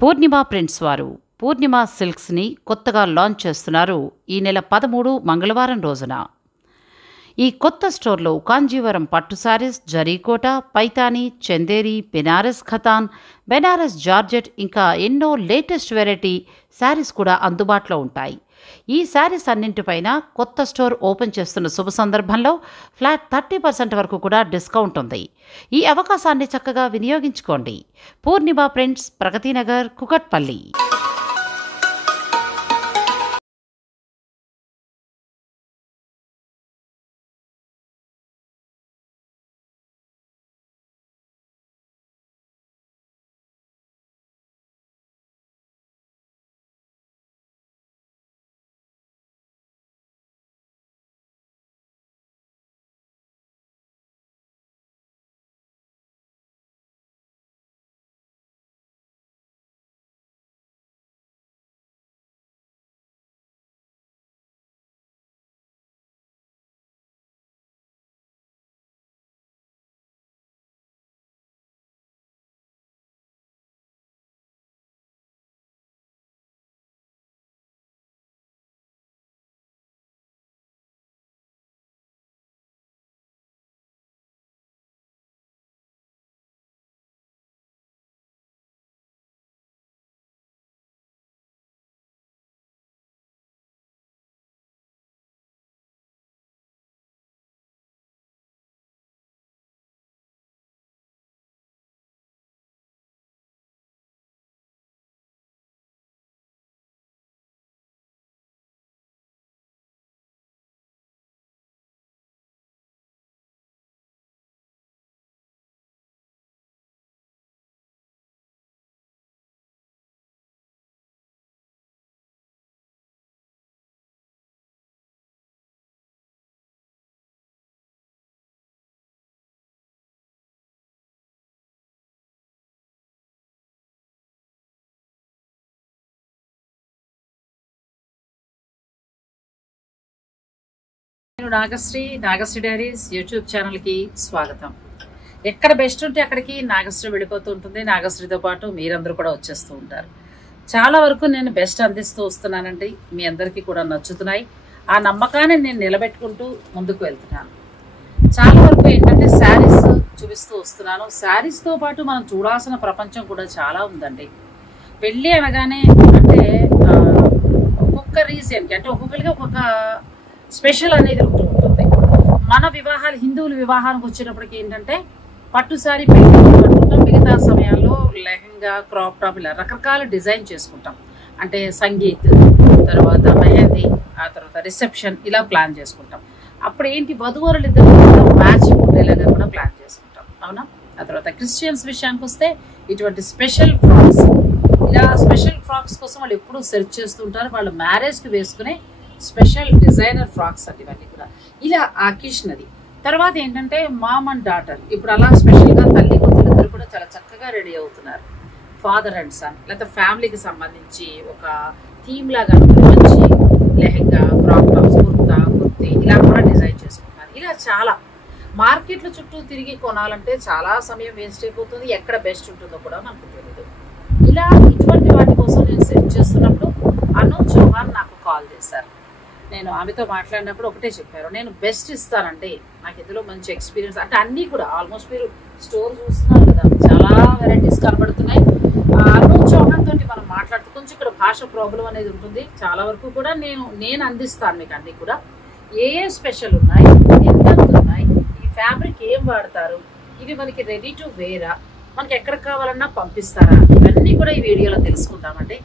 పూర్ణిమ prints వారు పూర్ణిమ సిల్క్స్ని కొత్తగా launch చేస్తున్నారు ఈ నెల 13 మంగళవారం రోజున. ఈ కొత్త స్టోర్లో కాంజీవరం పట్టు శారీస్, జరీకోట, పైతానీ, చందేరి, బెనారస్ ఖతాన్, బెనారస్ జార్జెట్ ఇంకా ఎన్నో లేటెస్ట్ వెరైటీ శారీస్ కూడా అందుబాటులో ఉంటాయి. ఈ శారీస్ అన్నింటిపైన కొత్త స్టోర్ ఓపెన్ చేస్తున్న శుభ సందర్భంలో ఫ్లాట్ 30% వరకు కూడా డిస్కౌంట్ ఉంది. ఈ అవకాశాన్ని చక్కగా వినియోగించుకోండి. పూర్ణిమ ప్రింట్స్, ప్రగతినగర్, కుకట్పల్లి. నేను నాగశ్రీ డైరీస్ యూట్యూబ్ ఛానల్కి స్వాగతం. ఎక్కడ బెస్ట్ ఉంటే అక్కడికి నాగశ్రీ వెళ్ళిపోతూ ఉంటుంది. నాగశ్రీతో పాటు మీరందరూ కూడా వచ్చేస్తూ ఉంటారు. చాలా వరకు నేను బెస్ట్ అందిస్తూ వస్తున్నానండి. మీ అందరికీ కూడా నచ్చుతున్నాయి. ఆ నమ్మకాన్ని నేను నిలబెట్టుకుంటూ ముందుకు వెళ్తున్నాను. చాలా వరకు ఏంటంటే శారీస్ చూపిస్తూ వస్తున్నాను. శారీస్తో పాటు మనం చూడాల్సిన ప్రపంచం కూడా చాలా ఉందండి. పెళ్ళి అనగానే అంటే ఒక్కొక్క రీజన్కి అంటే ఒక్కొక్కరికి ఒక్కొక్క స్పెషల్ అనేది ఉంటుంది. మన వివాహాలు, హిందువుల వివాహానికి వచ్చేటప్పటికి ఏంటంటే పట్టు శారీ పెళ్లి కట్టుకుంటాం. మిగతా సమయాల్లో లెహంగా, క్రాప్ టాప్ ఇలా రకరకాల డిజైన్ చేసుకుంటాం. అంటే సంగీత్, తర్వాత మెహందీ, ఆ తర్వాత రిసెప్షన్ ఇలా ప్లాన్ చేసుకుంటాం. అప్పుడు ఏంటి వధువరులు ఇద్దరు మ్యాచింగ్ ఉండేలాగా కూడా ప్లాన్ చేసుకుంటాం, అవునా? ఆ తర్వాత క్రిస్టియన్స్ విషయానికి వస్తే ఇటువంటి స్పెషల్ ఫ్రాక్స్, ఇలా స్పెషల్ ఫ్రాక్స్ కోసం వాళ్ళు ఎప్పుడూ సెర్చ్ చేస్తుంటారు. వాళ్ళు మ్యారేజ్కి వేసుకునే స్పెషల్ డిజైనర్ ఫ్రాక్స్ అండి ఇవన్నీ కూడా. ఇలా ఆకిష్నది. తర్వాత ఏంటంటే మామ్ అండ్ డాటర్, ఇప్పుడు అలా స్పెషల్గా తల్లి కూతురు ఇద్దరు కూడా చాలా చక్కగా రెడీ అవుతున్నారు. ఫాదర్ అండ్ సన్, లేకపోతే ఫ్యామిలీకి సంబంధించి ఒక థీమ్ లాగా మంచి లెహంగా, క్రాప్ టాప్స్, కుర్తీ ఇలా కూడా డిజైన్ చేసుకుంటున్నారు. ఇలా చాలా మార్కెట్ల చుట్టూ తిరిగి కొనాలంటే చాలా సమయం వేస్ట్ అయిపోతుంది. ఎక్కడ బెస్ట్ ఉంటుందో కూడా మనకు తెలియదు. ఇలా ఇటువంటి వాటి కోసం నేను సెర్చ్ చేస్తున్నప్పుడు అను చౌహాన్ నాకు కాల్ చేశారు. నేను ఆమెతో మాట్లాడినప్పుడు ఒకటే చెప్పారు, నేను బెస్ట్ ఇస్తానండి, నాకు ఇందులో మంచి ఎక్స్పీరియన్స్. అంటే అన్నీ కూడా ఆల్మోస్ట్ మీరు స్టోర్ చూస్తున్నారు కదా, చాలా వెరైటీస్ కనబడుతున్నాయి. అను చౌహాన్ తోటి మనం మాట్లాడుతూ కొంచెం ఇక్కడ భాష ప్రాబ్లం అనేది ఉంటుంది. చాలా వరకు కూడా నేను అందిస్తాను మీకు అన్నీ కూడా. ఏ స్పెషల్ ఉన్నాయి, ఎంత ఉన్నాయి, ఈ ఫ్యాబ్రిక్ ఏం వాడతారు, ఇవి మనకి రెడీ టు వేరా, మనకి ఎక్కడికి కావాలన్నా పంపిస్తారా, ఇవన్నీ కూడా ఈ వీడియోలో తెలుసుకుంటామండి.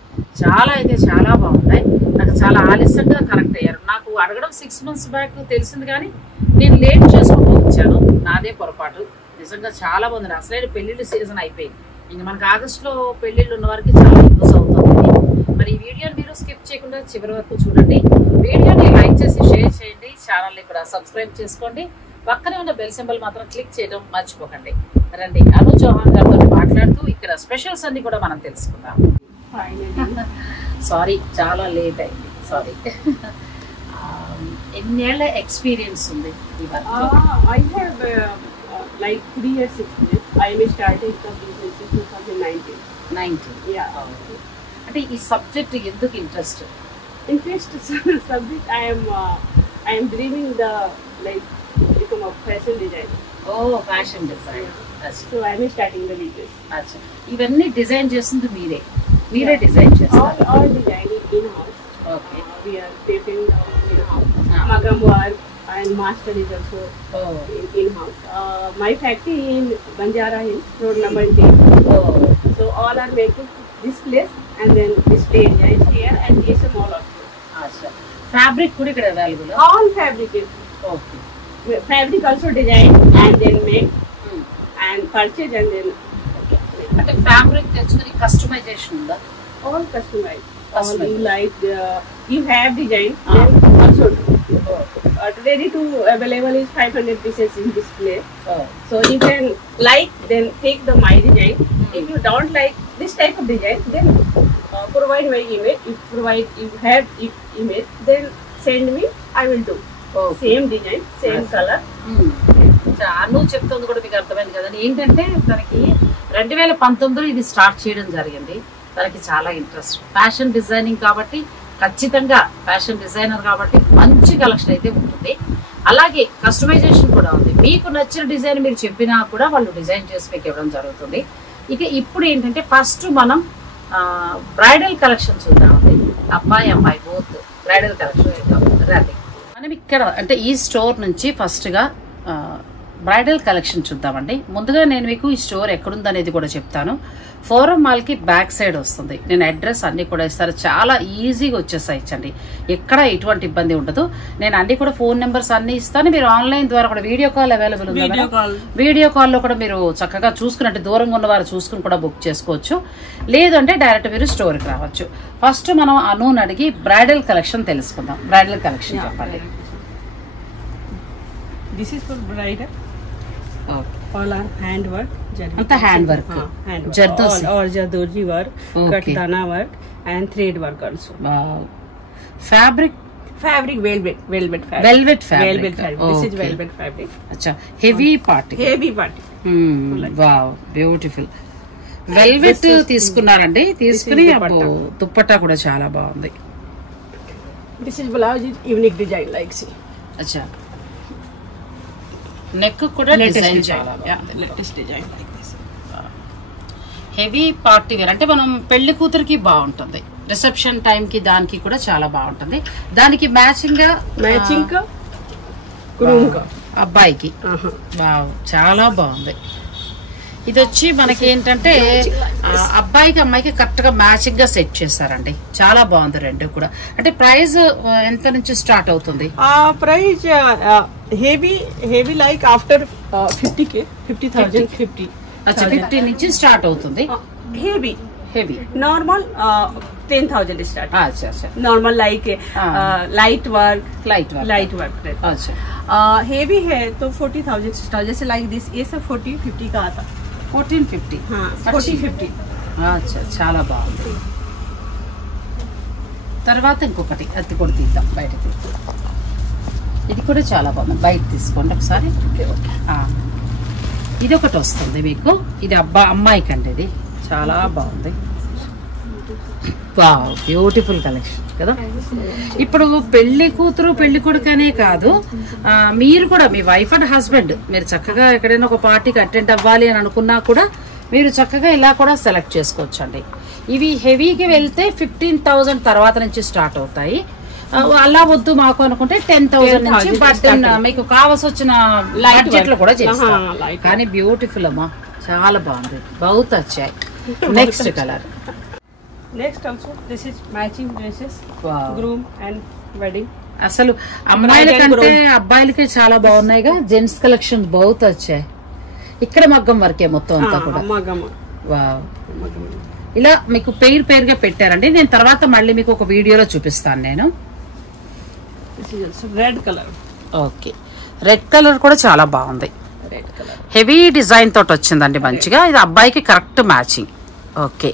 చాలా అయితే చాలా బాగున్నాయి. నాకు చాలా ఆలస్యంగా కనెక్ట్ అయ్యారు. నాకు అడగడం 6 months బ్యాక్ తెలిసింది, కానీ నేను లేట్ చేసుకుంటూ వచ్చాను. నాదే పొరపాటు. నిజంగా చాలా బాగుంది. అసలే పెళ్లిళ్ళు సీజన్ అయిపోయింది. ఇంక మనకు ఆగస్టులో పెళ్లిళ్ళు ఉన్న వారికి చాలా యూజ్ అవుతుంది. మరి ఈ వీడియోని మీరు స్కిప్ చేయకుండా చివరి వరకు చూడండి. వీడియోని లైక్ చేసి షేర్ చేయండి. ఛానల్ని కూడా సబ్స్క్రైబ్ చేసుకోండి. పక్కనే ఉన్న బెల్ సింబల్ మాత్రం క్లిక్ చేయడం మర్చిపోకండి. రండి, అను చౌహాన్ గారితో మాట్లాడుతూ ఇక్కడ స్పెషల్స్ అన్ని కూడా మనం తెలుసుకుందాం. సారీ, చాలా లేట్ అయింది. సారీ. ఎన్నేళ్ల ఎక్స్పీరియన్స్ ఉంది? I have like 3 years experience. I started the business in 2019. 19. Yeah. అంటే ఈ సబ్జెక్ట్ ఎందుకు interest? Subject. I am dreaming become a fashion designer. ఓ fashion design. So I am starting the videos. అచ్చా, ఇవన్నీ design చేస్తుంది మీరే design చేస్తారు? All designing in house. Okay. We are painting in house. Magam work and master is also in house. My factory in Banjara Hills, road number 10. So all are making this place and then display area is here and it's a mall also. అచ్చా, fabric కూడా ఇక్కడ available? All fabric is. Okay. Fabric also design and then make and purchase and then. అంటే fabric తెచ్చుకుని customization ఉందా? All customized. All you like you have design then also ready to available is 500 pieces in display. So you can like then take the my design. If you don't like this type of design then provide my image. If provide you have image then send me, I will do. Same design, same color. నువ్వు చెప్తుంది కూడా మీకు అర్థమైంది కదండి. ఏంటంటే తనకి 2019లో ఇది start చేయడం జరిగింది. తనకి చాలా ఇంట్రెస్ట్ ఫ్యాషన్ డిజైనింగ్ కాబట్టి, ఖచ్చితంగా ఫ్యాషన్ డిజైనర్ కాబట్టి మంచి కలెక్షన్ అయితే ఉంటుంది. అలాగే కస్టమైజేషన్ కూడా ఉంది. మీకు నచ్చిన డిజైన్ మీరు చెప్పినా కూడా వాళ్ళు డిజైన్ చేసి మీకు ఇవ్వడం జరుగుతుంది. ఇక ఇప్పుడు ఏంటంటే ఫస్ట్ మనం బ్రైడల్ కలెక్షన్ చూద్దామండి. అబ్బాయి అమ్మాయి బోత్ బ్రైడల్ కలెక్షన్ చూద్దాం. రండి మనం ఇక్కడ అంటే ఈ స్టోర్ నుంచి ఫస్ట్గా బ్రైడల్ కలెక్షన్ చూద్దామండి. ముందుగా నేను మీకు ఈ స్టోర్ ఎక్కడుందనేది కూడా చెప్తాను. ఫోరం మాల్కి బ్యాక్ సైడ్ వస్తుంది. నేను అడ్రస్ అన్ని కూడా ఇస్తాను, చాలా ఈజీగా వచ్చేసాయిచ్చండి. ఎక్కడ ఎటువంటి ఇబ్బంది ఉండదు. నేను అన్ని కూడా ఫోన్ నెంబర్స్ అన్ని ఇస్తాను. మీరు ఆన్లైన్ ద్వారా కూడా వీడియో కాల్ అవైలబుల్ ఉంది. వీడియో కాల్లో కూడా మీరు చక్కగా చూసుకున్నట్టు దూరంగా ఉన్న వారు చూసుకుని కూడా బుక్ చేసుకోవచ్చు. లేదంటే డైరెక్ట్ మీరు స్టోర్కి రావచ్చు. ఫస్ట్ మనం అనూని అడిగి బ్రైడల్ కలెక్షన్ తెలుసుకుందాం. బ్రైడల్ కలెక్షన్ చెప్పండి. This is for bridal. All are hand work. Anta hand work. Jardosi. All Jardosi work, Katana work and thread work also. Wow. Fabric velvet fabric. Velvet fabric. This is velvet fabric. Acha, heavy party. Wow, beautiful. Velvet తీసుకున్నారండి. తీసుకుని దుప్పట్టా కూడా చాలా బాగుంది. This is blouse is unique design like see. అచ్చా, neck కూడా design చాలా బాగుంది. Latest design like this. Heavy party wear అంటే మనం పెళ్లి కూతురికి బాగుంటుంది. రిసెప్షన్ టైం కి దానికి కూడా చాలా బాగుంటుంది. దానికి మ్యాచింగ్ గా అబ్బాయికి వావ్ చాలా బాగుంది. ఇది వచ్చి మనకి ఏంటంటే అబ్బాయికి అమ్మాయికి కరెక్ట్ గా మ్యాచింగ్ గా సెట్ చేశారండి. చాలా బాగుంది రెండు కూడా. అంటే ప్రైస్ ఎంత నుంచి స్టార్ట్ అవుతుంది? Price heavy like after 50K 50,000 50. అచ్చా, 50 నుంచి స్టార్ట్ అవుతుంది. Heavy normal 10,000 start. అచ్చా అచ్చా, नॉर्मल लाइक लाइट वर्क अच्छा. हेवी है तो 40,000 स्टार्ट. जैसे लाइक दिस ये सब 40-50 का आता. 1450. 40-50. అచ్చా, చాలా బాగుంది. తర్వాత ఇంకొకటి అది కూడా తీద్దాం బయటకి. ఇది కూడా చాలా బాగుంది. బయట తీసుకోండి ఒకసారి. ఇది ఒకటి వస్తుంది మీకు. ఇది అమ్మాయికి అండి. ఇది చాలా బాగుంది. వావ్, బ్యూటిఫుల్ కలెక్షన్ కదా. ఇప్పుడు పెళ్లి కూతురు పెళ్లి కొడుకనే కాదు, మీరు కూడా మీ వైఫ్ అండ్ హస్బెండ్ మీరు చక్కగా ఎక్కడైనా ఒక పార్టీకి అటెండ్ అవ్వాలి అని అనుకున్నా కూడా మీరు చక్కగా ఇలా కూడా సెలెక్ట్ చేసుకోవచ్చండి. ఇవి హెవీకి వెళ్తే 15,000 తర్వాత నుంచి స్టార్ట్ అవుతాయి. అలా వద్దు మాకు అనుకుంటే 10,000 నుంచి బట్ మీకు కావాల్సి వచ్చిన బడ్జెట్ లో కూడా చేస్తాం. కానీ బ్యూటిఫుల్ అమ్మా, చాలా బాగుంది. బహుత్ వచ్చాయి. Next colour. Next also this is matching dresses. Groom and wedding. అసలు అమ్మాయిల కంటే అబ్బాయిలకే చాలా బాగున్నాయిగా. జెంట్స్ కలెక్షన్ బహుత్ వచ్చాయి. ఇక్కడ మగ్గం వర్కే మొత్తం అంతా కూడా. వావ్, ఇలా మీకు పేరుగా పెట్టారండి. నేను తర్వాత మళ్ళీ మీకు ఒక వీడియోలో చూపిస్తాను నేను. Red colour. Okay, red colour కూడా చాలా బాగుంది. హెవీ డిజైన్ తోటి వచ్చిందండి మంచిగా. ఇది అబ్బాయికి correct matching. Okay,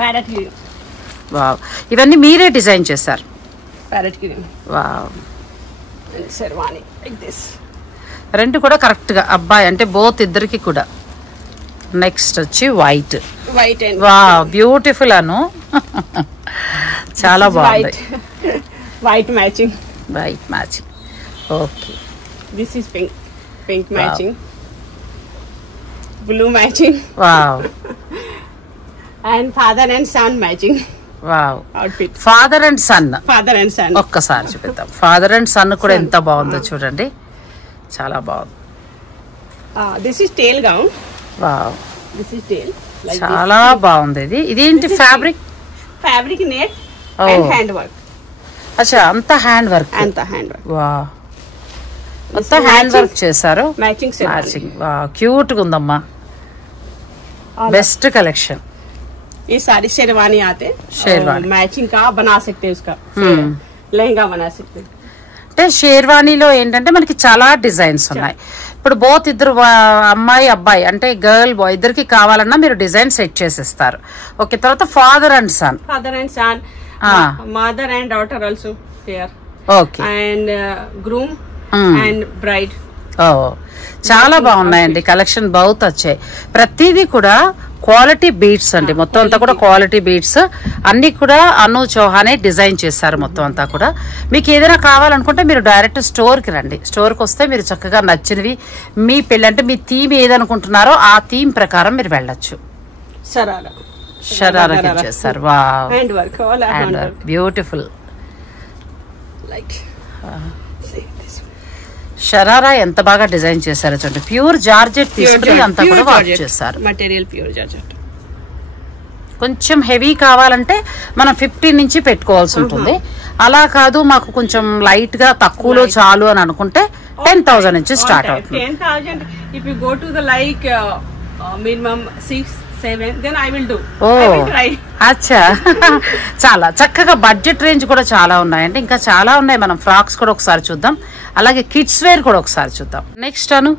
parrot green. Wow, ఇవన్నీ మీరే డిజైన్ చేశారు. Parrot green. Wow, sherwani like this. రెండు కూడా కరెక్ట్ గా అబ్బాయి అంటే బోత్ ఇద్దరికి కూడా. నెక్స్ట్ వచ్చి వైట్. white and వా బ్యూటిఫుల్ అను చాలా బాగుంది. white matching. White matching. Okay. This is pink matching. Blue matching. Wow And father and son matching wow. outfit. Father and son. Father and son. ఒక్కసారి చూపిద్దాం. Father and sun కూడా ఎంత బాగుందో చూడండి, చాలా బాగుంది. This is tail gown. Wow. This is tail. Like చాలా బాగుంది. ఇదేంటి fabric? fabric net and hand work. అచ్చా, అంతా hand work. And the hand work. వా, అంతా హ్యాండ్ వర్క్ చేశారు. Matching set. మ్యాచింగ్. వా, క్యూట్ గా ఉందమ్మా. Best collection. ये सारी शेरवानी आते शेरवानी मैचिंग का बना सकते हैं, उसका लहंगा बना सकते हैं. అంటే షేర్వానీలో ఏంటంటే మనకి చాలా డిజైన్స్ ఉన్నాయి. ఇప్పుడు బోత్ ఇద్దరు అమ్మాయి అబ్బాయి అంటే గర్ల్ బాయ్ ఇద్దరికి కావాలన్నా మీరు డిజైన్ సెట్ చేసిస్తారు. ఓకే. తర్వాత father and son. Father and son, mother and daughter also here. Okay. And groom and bride. ఓ, చాలా బాగున్నాయండి కలెక్షన్, బహుత్ వచ్చాయి. ప్రతిదీ కూడా క్వాలిటీ బీట్స్ అండి, మొత్తం అంతా కూడా క్వాలిటీ బీట్స్ అన్ని కూడా అను చౌహానే డిజైన్ చేశారు మొత్తం అంతా కూడా. మీకు ఏదైనా కావాలనుకుంటే మీరు డైరెక్ట్ స్టోర్కి రండి. స్టోర్కి వస్తే మీరు చక్కగా నచ్చినవి మీ పెళ్ళి అంటే మీ థీమ్ ఏదనుకుంటున్నారో ఆ థీమ్ ప్రకారం మీరు వెళ్ళొచ్చు. షరారా చేస్తారు. వా, బ్యూటిఫుల్. లైక్ షరారా ఎంత బాగా డిజైన్ చేశారో చూడండి. ప్యూర్ జార్జెట్ తీసుకుని అంతా కూడా వర్క్ చేశారు. Material pure georgette. కొంచెం హెవీ కావాలంటే మనం 15 నుంచి పెట్టుకోవాల్సి ఉంటుంది. అలా కాదు మాకు కొంచెం లైట్ గా తక్కువలో చాలు అని అనుకుంటే 10,000 నుంచి స్టార్ట్ అవుతుంది. 10,000 if you go to the like minimum 6-7 then I will do. I will try. అచ్చా, చాలా చక్కగా బడ్జెట్ రేంజ్ కూడా చాలా ఉన్నాయండి. ఇంకా చాలా ఉన్నాయి. మనం ఫ్రాక్స్ కూడా ఒకసారి చూద్దాం, అలాగే కిడ్స్ వేర్ కూడా ఒకసారి చూద్దాం. Next Anu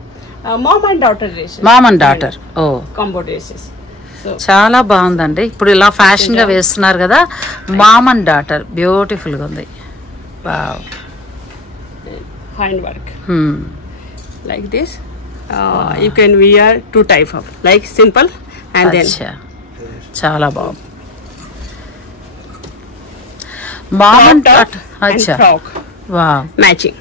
mom and daughter dresses. Mom and daughter. ఓ, కాంబో డ్రెసెస్ చాలా బాగుందండి. ఇప్పుడు ఇలా ఫ్యాషన్ గా వేస్తున్నారు కదా. మామ్ అండ్ డాటర్ బ్యూటిఫుల్ గా ఉంది. Wow. Hand work like this. You can wear 2 type of like simple and then చాలా బాగుంది. Mom and daughter. అచ్చా, వావ్. మ్యాచింగ్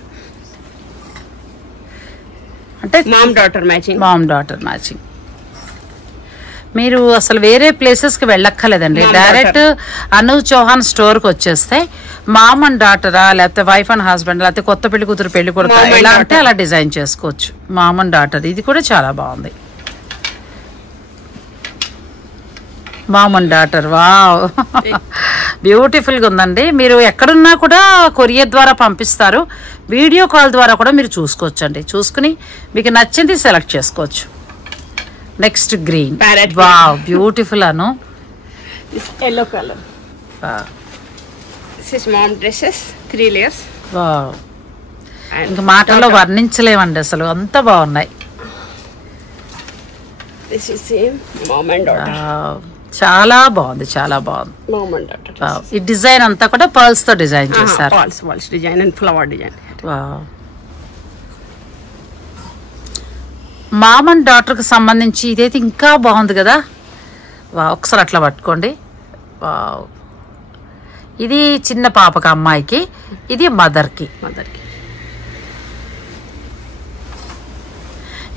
అంటే mom daughter matching. Mom daughter matching. మీరు అసలు వేరే ప్లేసెస్ కి వెళ్ళక్కర్లేదండి. డైరెక్ట్ అను చౌహాన్ స్టోర్ కి వచ్చేస్తే మామ్ అండ్ డాటరా లేకపోతే వైఫ్ అండ్ హస్బెండ్ లేకపోతే కొత్త పెళ్లి కూతురు పెళ్లి కొడుకు ఎలా అంటే అలా డిజైన్ చేసుకోవచ్చు. మామ్ అండ్ డాటర్ ఇది కూడా చాలా బాగుంది. Mom and daughter. Wow, beautiful గా ఉందండి. మీరు ఎక్కడున్నా కూడా కొరియర్ ద్వారా పంపిస్తారు. వీడియో కాల్ ద్వారా కూడా మీరు చూసుకోవచ్చు అండి. చూసుకుని మీకు నచ్చింది సెలెక్ట్ చేసుకోవచ్చు. Next green. Wow, beautiful Anu. yellow color. This is mom dresses 3 layers. Wow, ఇంకా మాటల్లో వర్ణించలేమండి అసలు, అంత బాగున్నాయి. This is same mom and daughter. చాలా బాగుంది, చాలా బాగుంది. Mom and daughter. ఈ డిజైన్ అంతా కూడా పర్ల్స్ తో డిజైన్ చేశారు. Pulse design and flower design. Wow. Ma'am and daughter కి సంబంధించి ఇదైతే ఇంకా బాగుంది కదా. వావ్, ఒకసారి అట్లా పట్టుకోండి. వావ్, ఇది చిన్న పాపకి అమ్మాయికి, ఇది మదర్కి.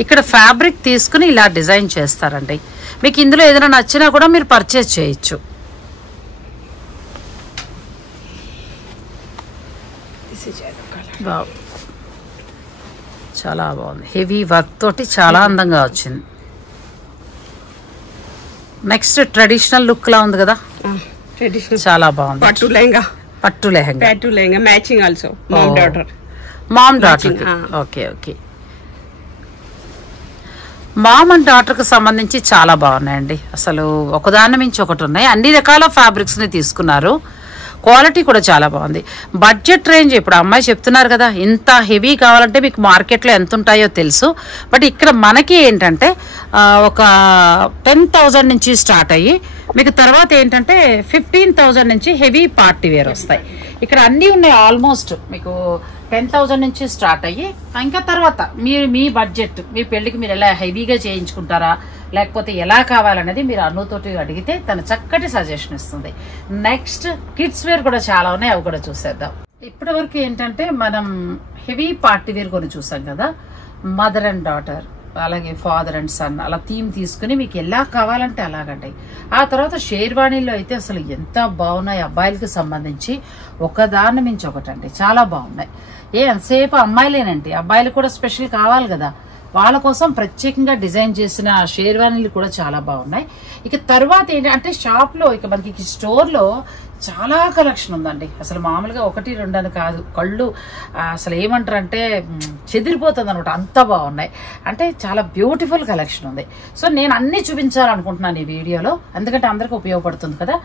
ఇక్కడ ఫ్యాబ్రిక్ తీసుకుని ఇలా డిజైన్ చేస్తారండి. మీకు ఇందులో ఏదైనా నచ్చినా కూడా మీరు పర్చేజ్ చేయొచ్చు. వావ్, చాలా బాగుంది. హెవీ వర్క్ తోటి చాలా అందంగా వచ్చింది. నెక్స్ట్ ట్రెడిషనల్ లుక్ లా ఉంది కదా. చాలా బాగుంది. పట్టు lehenga matching also mom daughter. Okay okay. Mom and daughter కి సంబంధించి చాలా బాగున్నాయండి. అసలు ఒకదాని మించి ఒకటి ఉన్నాయి. అన్ని రకాల ఫ్యాబ్రిక్స్ ని తీసుకున్నారు. క్వాలిటీ కూడా చాలా బాగుంది. బడ్జెట్ రేంజ్ ఇప్పుడు అమ్మాయి చెప్తున్నారు కదా, ఇంత హెవీ కావాలంటే మీకు మార్కెట్లో ఎంత ఉంటాయో తెలుసు. బట్ ఇక్కడ మనకి ఏంటంటే ఒక 10,000 నుంచి స్టార్ట్ అయ్యి మీకు తర్వాత ఏంటంటే 15,000 నుంచి హెవీ పార్టీ వేర్ వస్తాయి. ఇక్కడ అన్నీ ఉన్నాయి. ఆల్మోస్ట్ మీకు 10,000 నుంచి స్టార్ట్ అయ్యి ఇంకా తర్వాత మీ బడ్జెట్, మీ పెళ్లికి మీరు ఎలా హెవీగా చేయించుకుంటారా లేకపోతే ఎలా కావాలనేది మీరు అనుతోటి అడిగితే తను చక్కటి సజెషన్ ఇస్తుంది. నెక్స్ట్ కిడ్స్ వేర్ కూడా చాలా ఉన్నాయి, అవి కూడా చూసేద్దాం. ఇప్పటి వరకు ఏంటంటే మనం హెవీ పార్టీ వేర్ కొన్ని చూసాం కదా, మదర్ అండ్ డాటర్, అలాగే ఫాదర్ అండ్ సన్, అలా థీమ్ తీసుకుని మీకు ఎలా కావాలంటే అలాగండి. ఆ తర్వాత షేర్వాణిలో అయితే అసలు ఎంత బాగున్నాయి, అబ్బాయిలకి సంబంధించి ఒకదాన్ని మించి ఒకటండి, చాలా బాగున్నాయి. ఎంతసేపు అమ్మాయిలేనండి, అబ్బాయిలు కూడా స్పెషల్ కావాలి కదా, వాళ్ళ కోసం ప్రత్యేకంగా డిజైన్ చేసిన షేర్వాణీలు కూడా చాలా బాగున్నాయి. ఇక తర్వాత ఏంటంటే షాప్ లో, ఇక మనకి స్టోర్ లో చాలా కలెక్షన్ ఉందండి. అసలు మామూలుగా 1-2 అని కాదు, కళ్ళు అసలు ఏమంటారంటే చెదిరిపోతుంది అనమాట, అంత బాగున్నాయి. అంటే చాలా బ్యూటిఫుల్ కలెక్షన్ ఉంది. సో నేను అన్ని చూపించాలనుకుంటున్నాను ఈ వీడియోలో, ఎందుకంటే అందరికీ ఉపయోగపడుతుంది కదా.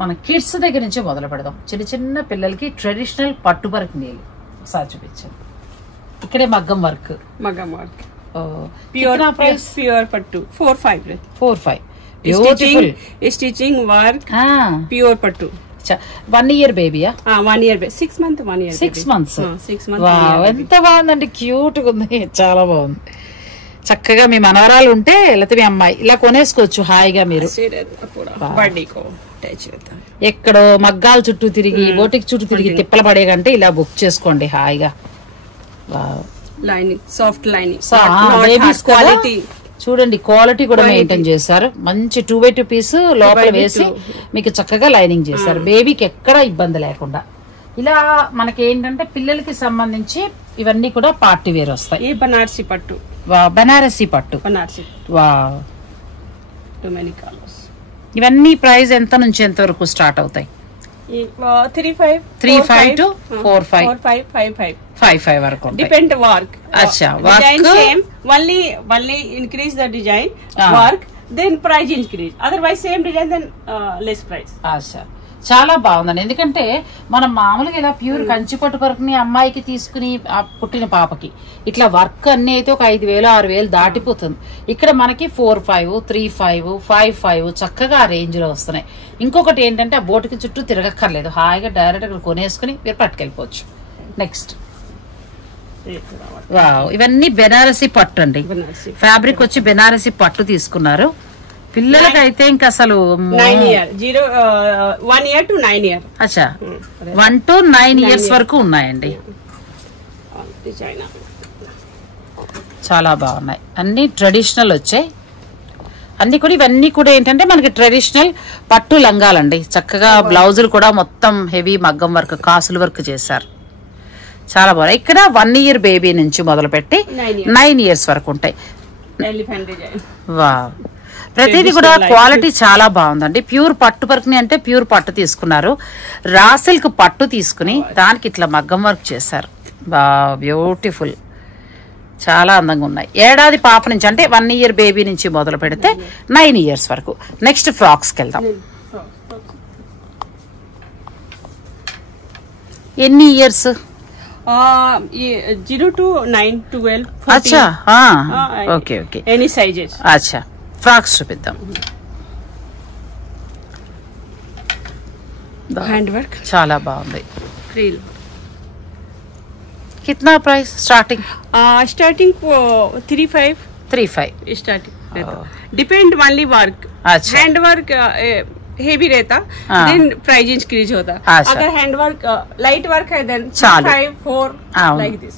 మన కిడ్స్ దగ్గర నుంచి మొదలు పెడదాం. చిన్న చిన్న పిల్లలకి ట్రెడిషనల్ పట్టుబరకు నీళ్ళు ఒకసారి చూపించాను. ఇక్కడే మగ్గం వర్క్, ప్యూర్ పట్టు 4-5 స్టిచింగ్ వర్క్, ప్యూర్ పట్టు. 1 year బేబీయా? 1 year 6 months. ఎంత బాగుందండి, క్యూట్ గా ఉంది, చాలా బాగుంది. చక్కగా మీ మనవరాలు ఉంటే లేకపోతే మీ అమ్మాయి ఇలా కొనేసుకోవచ్చు హాయిగా. మీరు ఎక్కడో మగ్గాల చుట్టూ తిరిగి బోటిక్ చుట్టూ తిరిగి తిప్పల పడే కంటే ఇలా బుక్ చేసుకోండి హాయిగా. లైనింగ్, సాఫ్ట్ లైనింగ్, క్వాలిటీ చూడండి, క్వాలిటీ కూడా మెయింటైన్ చేశారు. మంచి 2x2 పీస్ లోపల వేసి మీకు చక్కగా లైనింగ్ చేశారు, బేబీకి ఎక్కడ ఇబ్బంది లేకుండా. ఇలా మనకి ఏంటంటే పిల్లలకి సంబంధించి ఇవన్నీ కూడా పార్టీ వేర్ వస్తాయి. బనారసి పట్టు, బనారసి పట్టు, ఇవన్నీ ప్రైస్ ఎంత నుంచి ఎంత వరకు స్టార్ట్ అవుతాయి? 3-5 to 4-5 వరకు depend work. Acha, design same, only increase the design work, then price increase, otherwise same design then less price. Acha, చాలా బాగుందండి. ఎందుకంటే మనం మామూలుగా ఇలా ప్యూర్ కంచి పట్టు వరకుని అమ్మాయికి తీసుకుని పుట్టిన పాపకి ఇట్లా వర్క్ అన్ని అయితే ఒక 5,000-6,000 దాటిపోతుంది. ఇక్కడ మనకి 4-5, 3-5, 5-5 చక్కగా ఆ రేంజ్ లో వస్తున్నాయి. ఇంకొకటి ఏంటంటే ఆ బోటుకి చుట్టూ తిరగక్కర్లేదు, హాయిగా డైరెక్ట్ ఇక్కడ కొనేసుకుని మీరు పట్టుకెళ్ళిపోవచ్చు. నెక్స్ట్ వావ్, ఇవన్నీ బెనారసి పట్టు అండి, ఫ్యాబ్రిక్ వచ్చి బెనారసి పట్టు తీసుకున్నారు. పిల్లలకైతే ఇంకా అసలు 1 year to 9 year. అచ్చా, 1 to 9 years వరకు ఉన్నాయండి. చాలా బాగున్నాయి, అన్ని ట్రెడిషనల్ వచ్చాయి అన్ని కూడా. ఇవన్నీ కూడా ఏంటంటే మనకి ట్రెడిషనల్ పట్టు లంగాలండి. చక్కగా బ్లౌజులు కూడా మొత్తం హెవీ మగ్గం వర్క్, కాసుల వర్క్ చేశారు, చాలా బాగున్నాయి. ఇక్కడ 1 year బేబీ నుంచి మొదలు పెట్టి 9 years వరకు ఉంటాయి. వావ్, ప్రతిదీ కూడా క్వాలిటీ చాలా బాగుందండి. ప్యూర్ పట్టు వర్క్ని అంటే ప్యూర్ పట్టు తీసుకున్నారు, రా సిల్క్ పట్టు తీసుకుని దానికి ఇట్లా మగ్గం వర్క్ చేశారు. బ్యూటిఫుల్, చాలా అందంగా ఉన్నాయి. ఏడాది పాప నుంచి అంటే 1 year బేబీ నుంచి మొదలు పెడితే 9 years వరకు. నెక్స్ట్ ఫ్రాక్స్కి వెళ్దాం. ఎన్ని ఇయర్స్? 0 to 9, 12, 14. అచ్చా, ఓకే ఓకే, ఎనీ సైజెస్. అచ్చా, ఫ్రాక్స్ చూపిద్దాం. హ్యాండ్ వర్క్ చాలా బాగుంది. ఫ్రీల్. कितना प्राइस स्टार्टिंग? स्टार्टिंग 3-5 स्टार्टिंग रहता, डिपेंड ओनली वर्क. अच्छा, हैंड वर्क हेवी रहता, देन प्राइस इंक्रीज होता. अगर हैंड वर्क लाइट वर्क है देन 5-4 लाइक दिस.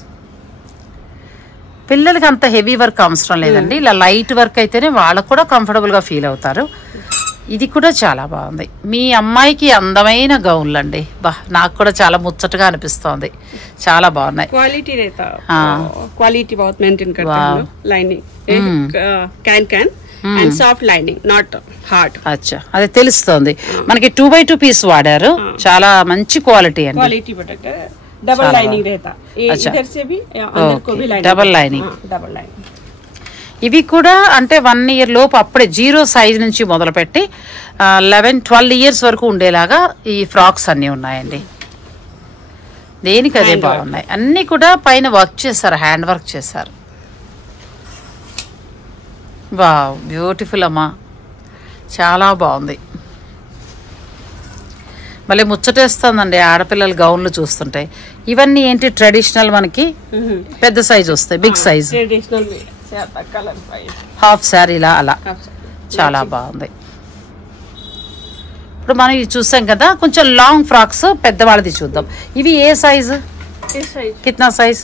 పిల్లలకి అంత హెవీ వర్క్ అవసరం లేదండి, ఇలా లైట్ వర్క్ అయితేనే వాళ్ళకు కూడా కంఫర్టబుల్ గా ఫీల్ అవుతారు. ఇది కూడా చాలా బాగుంది. మీ అమ్మాయికి అందమైన గౌన్లు అండి, బా నాకు కూడా చాలా ముచ్చటగా అనిపిస్తోంది, చాలా బాగున్నాయి. క్వాలిటీ రేతా, క్వాలిటీ बहुत मेंटेन करते हैं lining, can and soft lining, not hard. అచ్చా, అదే తెలుస్తోంది. మనకి 2x2 పీస్ వాడారు, చాలా మంచి క్వాలిటీ అండి. క్వాలిటీ బట్ డబుల్ లైనింగ్ रहता, इधर से भी अंदर को भी lining, double lining. Double lining. ఇవి కూడా అంటే 1 year లోపు అప్పుడే 0 సైజ్ నుంచి మొదలుపెట్టి 11-12 years వరకు ఉండేలాగా ఈ ఫ్రాక్స్ అన్ని ఉన్నాయండి. దేనికి అదే బాగున్నాయి, అన్ని కూడా పైన వర్క్ చేశారు, హ్యాండ్ వర్క్ చేశారు. వావ్, బ్యూటిఫుల్ అమ్మా, చాలా బాగుంది. మళ్ళీ ముచ్చటేస్తుందండి ఆడపిల్లల గౌన్లు చూస్తుంటే. ఇవన్నీ ఏంటి ట్రెడిషనల్, మనకి పెద్ద సైజ్ వస్తాయి, బిగ్ సైజ్, ట్రెడిషనల్ హాఫ్ శారీలా అలా చాలా బాగుంది. ఇప్పుడు మనం ఇది చూసాం కదా, కొంచెం లాంగ్ ఫ్రాక్స్ పెద్దవాళ్ళది చూద్దాం. ఇవి ఏ సైజు? కిतना సైజ్?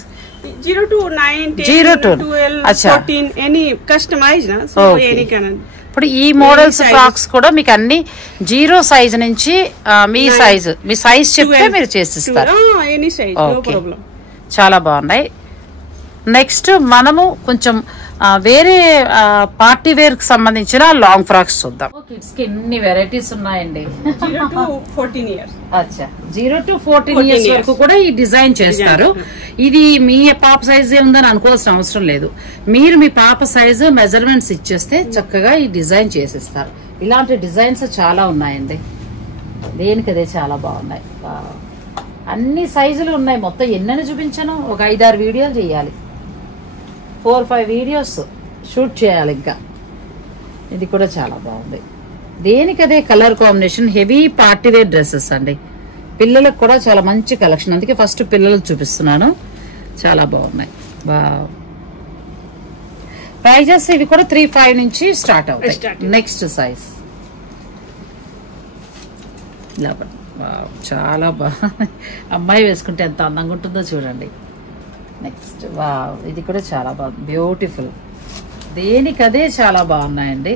0 to 9, 10, 0 to 12, अच्छा 14, any customized na, so Okay. any can. ఇప్పుడు ఈ మోడల్స్ ఫ్రాక్స్ కూడా మీకు అన్ని 0 సైజ్ నుంచి మీ సైజ్ చెప్తే మీరు చేసిస్తారు. Any size, no Okay. problem. చాలా బాగున్నాయి. నెక్స్ట్ మనము కొంచెం వేరే పార్టీ వేర్ కి సంబంధించిన లాంగ్ ఫ్రాక్స్ చూద్దాం. కిడ్స్ కి ఎన్ని వెరైటీస్ ఉన్నాయండి. 0 to 14 years. అచ్చా, 0 to 14 ఇయర్స్ వరకు కూడా ఈ డిజైన్ చేస్తారు. ఇది మీ పాప సైజే ఉందని అనుకోవాల్సిన అవసరం లేదు. మీరు మీ పాప సైజు మెజర్మెంట్స్ ఇచ్చేస్తే చక్కగా ఈ డిజైన్ చేసిస్తారు. ఇలాంటి డిజైన్స్ చాలా ఉన్నాయండి. దేనికదే చాలా బాగున్నాయి. అన్ని సైజులు ఉన్నాయి. మొత్తం ఎన్నని చూపించాను, ఒక 5-6 వీడియోలు చేయాలి. 4-5 వీడియోస్ షూట్ చేయాలి. ఇంకా ఇది కూడా చాలా బాగుంది. దేనికదే colour combination. Heavy party wear dresses అండి. పిల్లలకు కూడా చాలా మంచి కలెక్షన్. అందుకే ఫస్ట్ పిల్లలకు చూపిస్తున్నాను. చాలా బాగున్నాయి. ప్రైజెస్ ఇవి కూడా 3-5 నుంచి స్టార్ట్ అవుతాయి. నెక్స్ట్ సైజ్ చాలా బాగుంది. అమ్మాయి వేసుకుంటే ఎంత అందంగా ఉంటుందో చూడండి. నెక్స్ట్ ఇది కూడా చాలా బాగుంది, బ్యూటిఫుల్. దేనికదే చాలా బాగున్నాయండి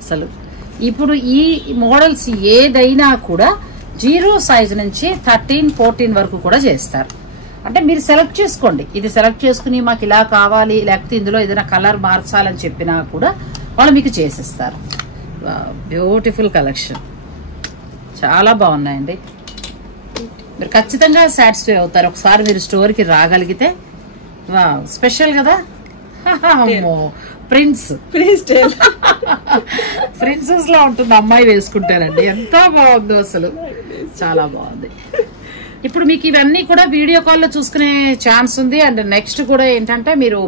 అసలు. ఇప్పుడు ఈ మోడల్స్ ఏదైనా కూడా 0 సైజ్ నుంచి 13-14 వరకు కూడా చేస్తారు. అంటే మీరు సెలెక్ట్ చేసుకోండి. ఇది సెలెక్ట్ చేసుకుని మాకు ఇలా కావాలి, లేకపోతే ఇందులో ఏదైనా కలర్ మార్చాలని చెప్పినా కూడా వాళ్ళు మీకు చేసిస్తారు. బ్యూటిఫుల్ కలెక్షన్, చాలా బాగున్నాయండి. మీరు ఖచ్చితంగా సాటిస్ఫై అవుతారు. ఒకసారి మీరు స్టోర్కి రాగలిగితే. స్పెషల్ కదా. ప్రిన్సెస్ లా ఉంటుంది అమ్మాయి వేసుకుంటారండి. ఎంత బాగుందో అసలు, చాలా బాగుంది. ఇప్పుడు మీకు ఇవన్నీ కూడా వీడియో కాల్లో చూసుకునే ఛాన్స్ ఉంది. అండ్ నెక్స్ట్ కూడా ఏంటంటే మీరు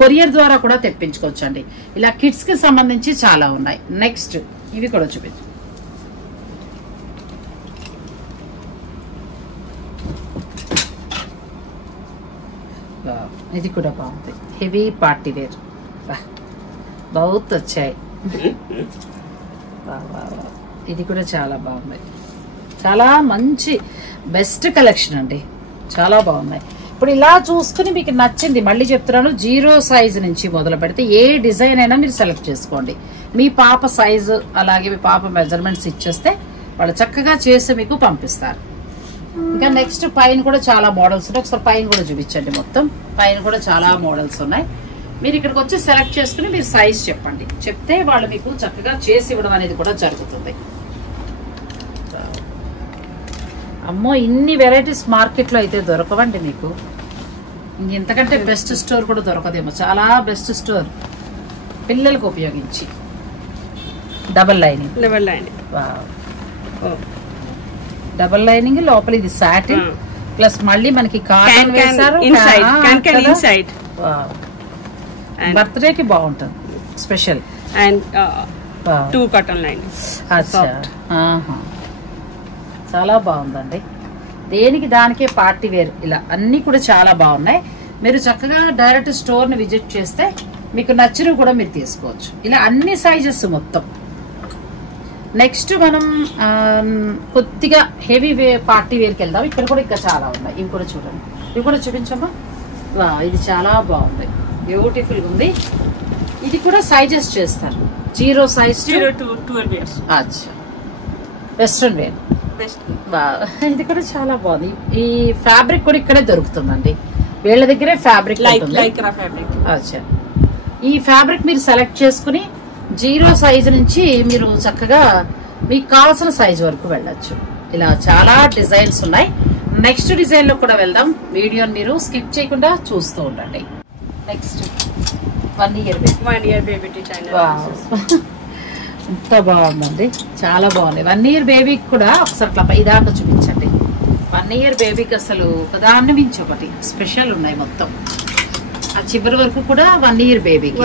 కొరియర్ ద్వారా కూడా తెప్పించుకోవచ్చు అండి. ఇలా కిడ్స్ కి సంబంధించి చాలా ఉన్నాయి. నెక్స్ట్ ఇవి కూడా చూపించు. ఇది కూడా బాగుంది. హెవీ పార్టీ వేర్, బహుత్ వచ్చాయి. ఇది కూడా చాలా బాగుంది. చాలా మంచి బెస్ట్ కలెక్షన్ అండి. చాలా బాగున్నాయి. ఇప్పుడు ఇలా చూసుకుని మీకు నచ్చింది మళ్ళీ చెప్తున్నాను, 0 సైజ్ నుంచి మొదలు పెడితే ఏ డిజైన్ అయినా మీరు సెలెక్ట్ చేసుకోండి. మీ పాప సైజు అలాగే మీ పాప మెజర్మెంట్స్ ఇచ్చేస్తే వాళ్ళు చక్కగా చేసి మీకు పంపిస్తారు. ఇంకా నెక్స్ట్ పైన కూడా చాలా మోడల్స్ ఉన్నాయి. ఒకసారి పైన కూడా చూపించండి. మొత్తం పైన కూడా చాలా మోడల్స్ ఉన్నాయి. మీరు ఇక్కడికి వచ్చి సెలెక్ట్ చేసుకుని మీరు సైజ్ చెప్పండి. చెప్తే వాళ్ళు మీకు చక్కగా చేసి ఇవ్వడం అనేది కూడా జరుగుతుంది. అమ్మో, ఇన్ని వెరైటీస్ మార్కెట్లో అయితే దొరకవండి మీకు. ఇంతకంటే బెస్ట్ స్టోర్ కూడా దొరకదేమో. చాలా బెస్ట్ స్టోర్ పిల్లలకు ఉపయోగించి. డబల్ లైనింగ్ డబల్ లైనింగ్ లోపల ఇది సాటిన్ ప్లస్ మళ్ళీ మనకి కాటన్ వేశారు. బర్త్డే కి బాగుంటుంది స్పెషల్. And 2 cotton line. చాలా బాగుందండి. దేనికి దానికే పార్టీ వేర్. ఇలా అన్ని కూడా చాలా బాగున్నాయి. మీరు చక్కగా డైరెక్ట్ స్టోర్ ని విజిట్ చేస్తే మీకు నచ్చినవి కూడా మీరు తీసుకోవచ్చు. ఇలా అన్ని సైజెస్ మొత్తం. నెక్స్ట్ మనం కొద్దిగా హెవీ పార్టీ వేర్కి వెళ్దాం. ఇక్కడ కూడా ఇంకా చాలా ఉన్నాయి. ఇవి కూడా చూడండి. ఇవి కూడా చూపించమ్మా. ఇది చాలా బాగుంది, బ్యూటిఫుల్ ఉంది. ఇది కూడా సైజెస్ చేస్తారు. 0 సైజ్ 0 to 12 years. అచ్చా, వెస్ట్రన్ వేర్. ఇది కూడా చాలా బాగుంది. ఈ ఫ్యాబ్రిక్ కూడా ఇక్కడే దొరుకుతుందండి. వీళ్ళ దగ్గరే ఫ్యాబ్రిక్. అచ్చా, ఈ ఫ్యాబ్రిక్ మీరు సెలెక్ట్ చేసుకుని 0 సైజ్ నుంచి మీరు చక్కగా మీకు కావాల్సిన సైజ్ వరకు వెళ్ళొచ్చు. ఇలా చాలా డిజైన్స్ ఉన్నాయి. నెక్స్ట్ డిజైన్ లో కూడా వెళ్దాం. వీడియోని మీరు స్కిప్ చేయకుండా చూస్తూ ఉండండి. Next 1 year baby design. ఎంత బాగుందండి, చాలా బాగుంది. 1 year బేబీకి కూడా ఒకసారి ఇదాకా చూపించండి. 1 year బేబీకి అసలు ఒకదాన్ని మించి ఒకటి స్పెషల్ ఉన్నాయి. మొత్తం ఆ చివరి వరకు కూడా 1 year బేబీకి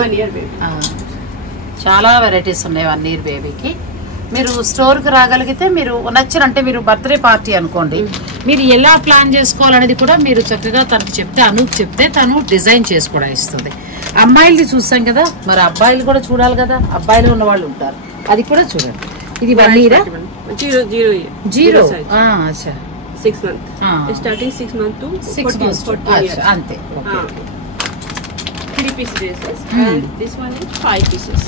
చాలా వెరైటీస్ ఉన్నాయి. 1 year బేబీకి మీరు స్టోర్కి రాగలిగితే మీరు నచ్చినంటే మీరు బర్త్డే పార్టీ అనుకోండి, మీరు ఎలా ప్లాన్ చేసుకోవాలనేది కూడా మీరు చక్కగా తనకు చెప్తే, అనూకు చెప్తే తను డిజైన్ చేసి కూడా ఇస్తుంది. అమ్మాయిలది చూస్తాం కదా, మరి అబ్బాయిలు కూడా చూడాలి కదా, అబ్బాయిలు ఉన్న వాళ్ళు ఉంటారు, అది కూడా చూడండి. ఇది 1 year 0 అచ్చా 6 months starting 6 months to 14 years అంతే. 3 piece dresses and this one is 5 pieces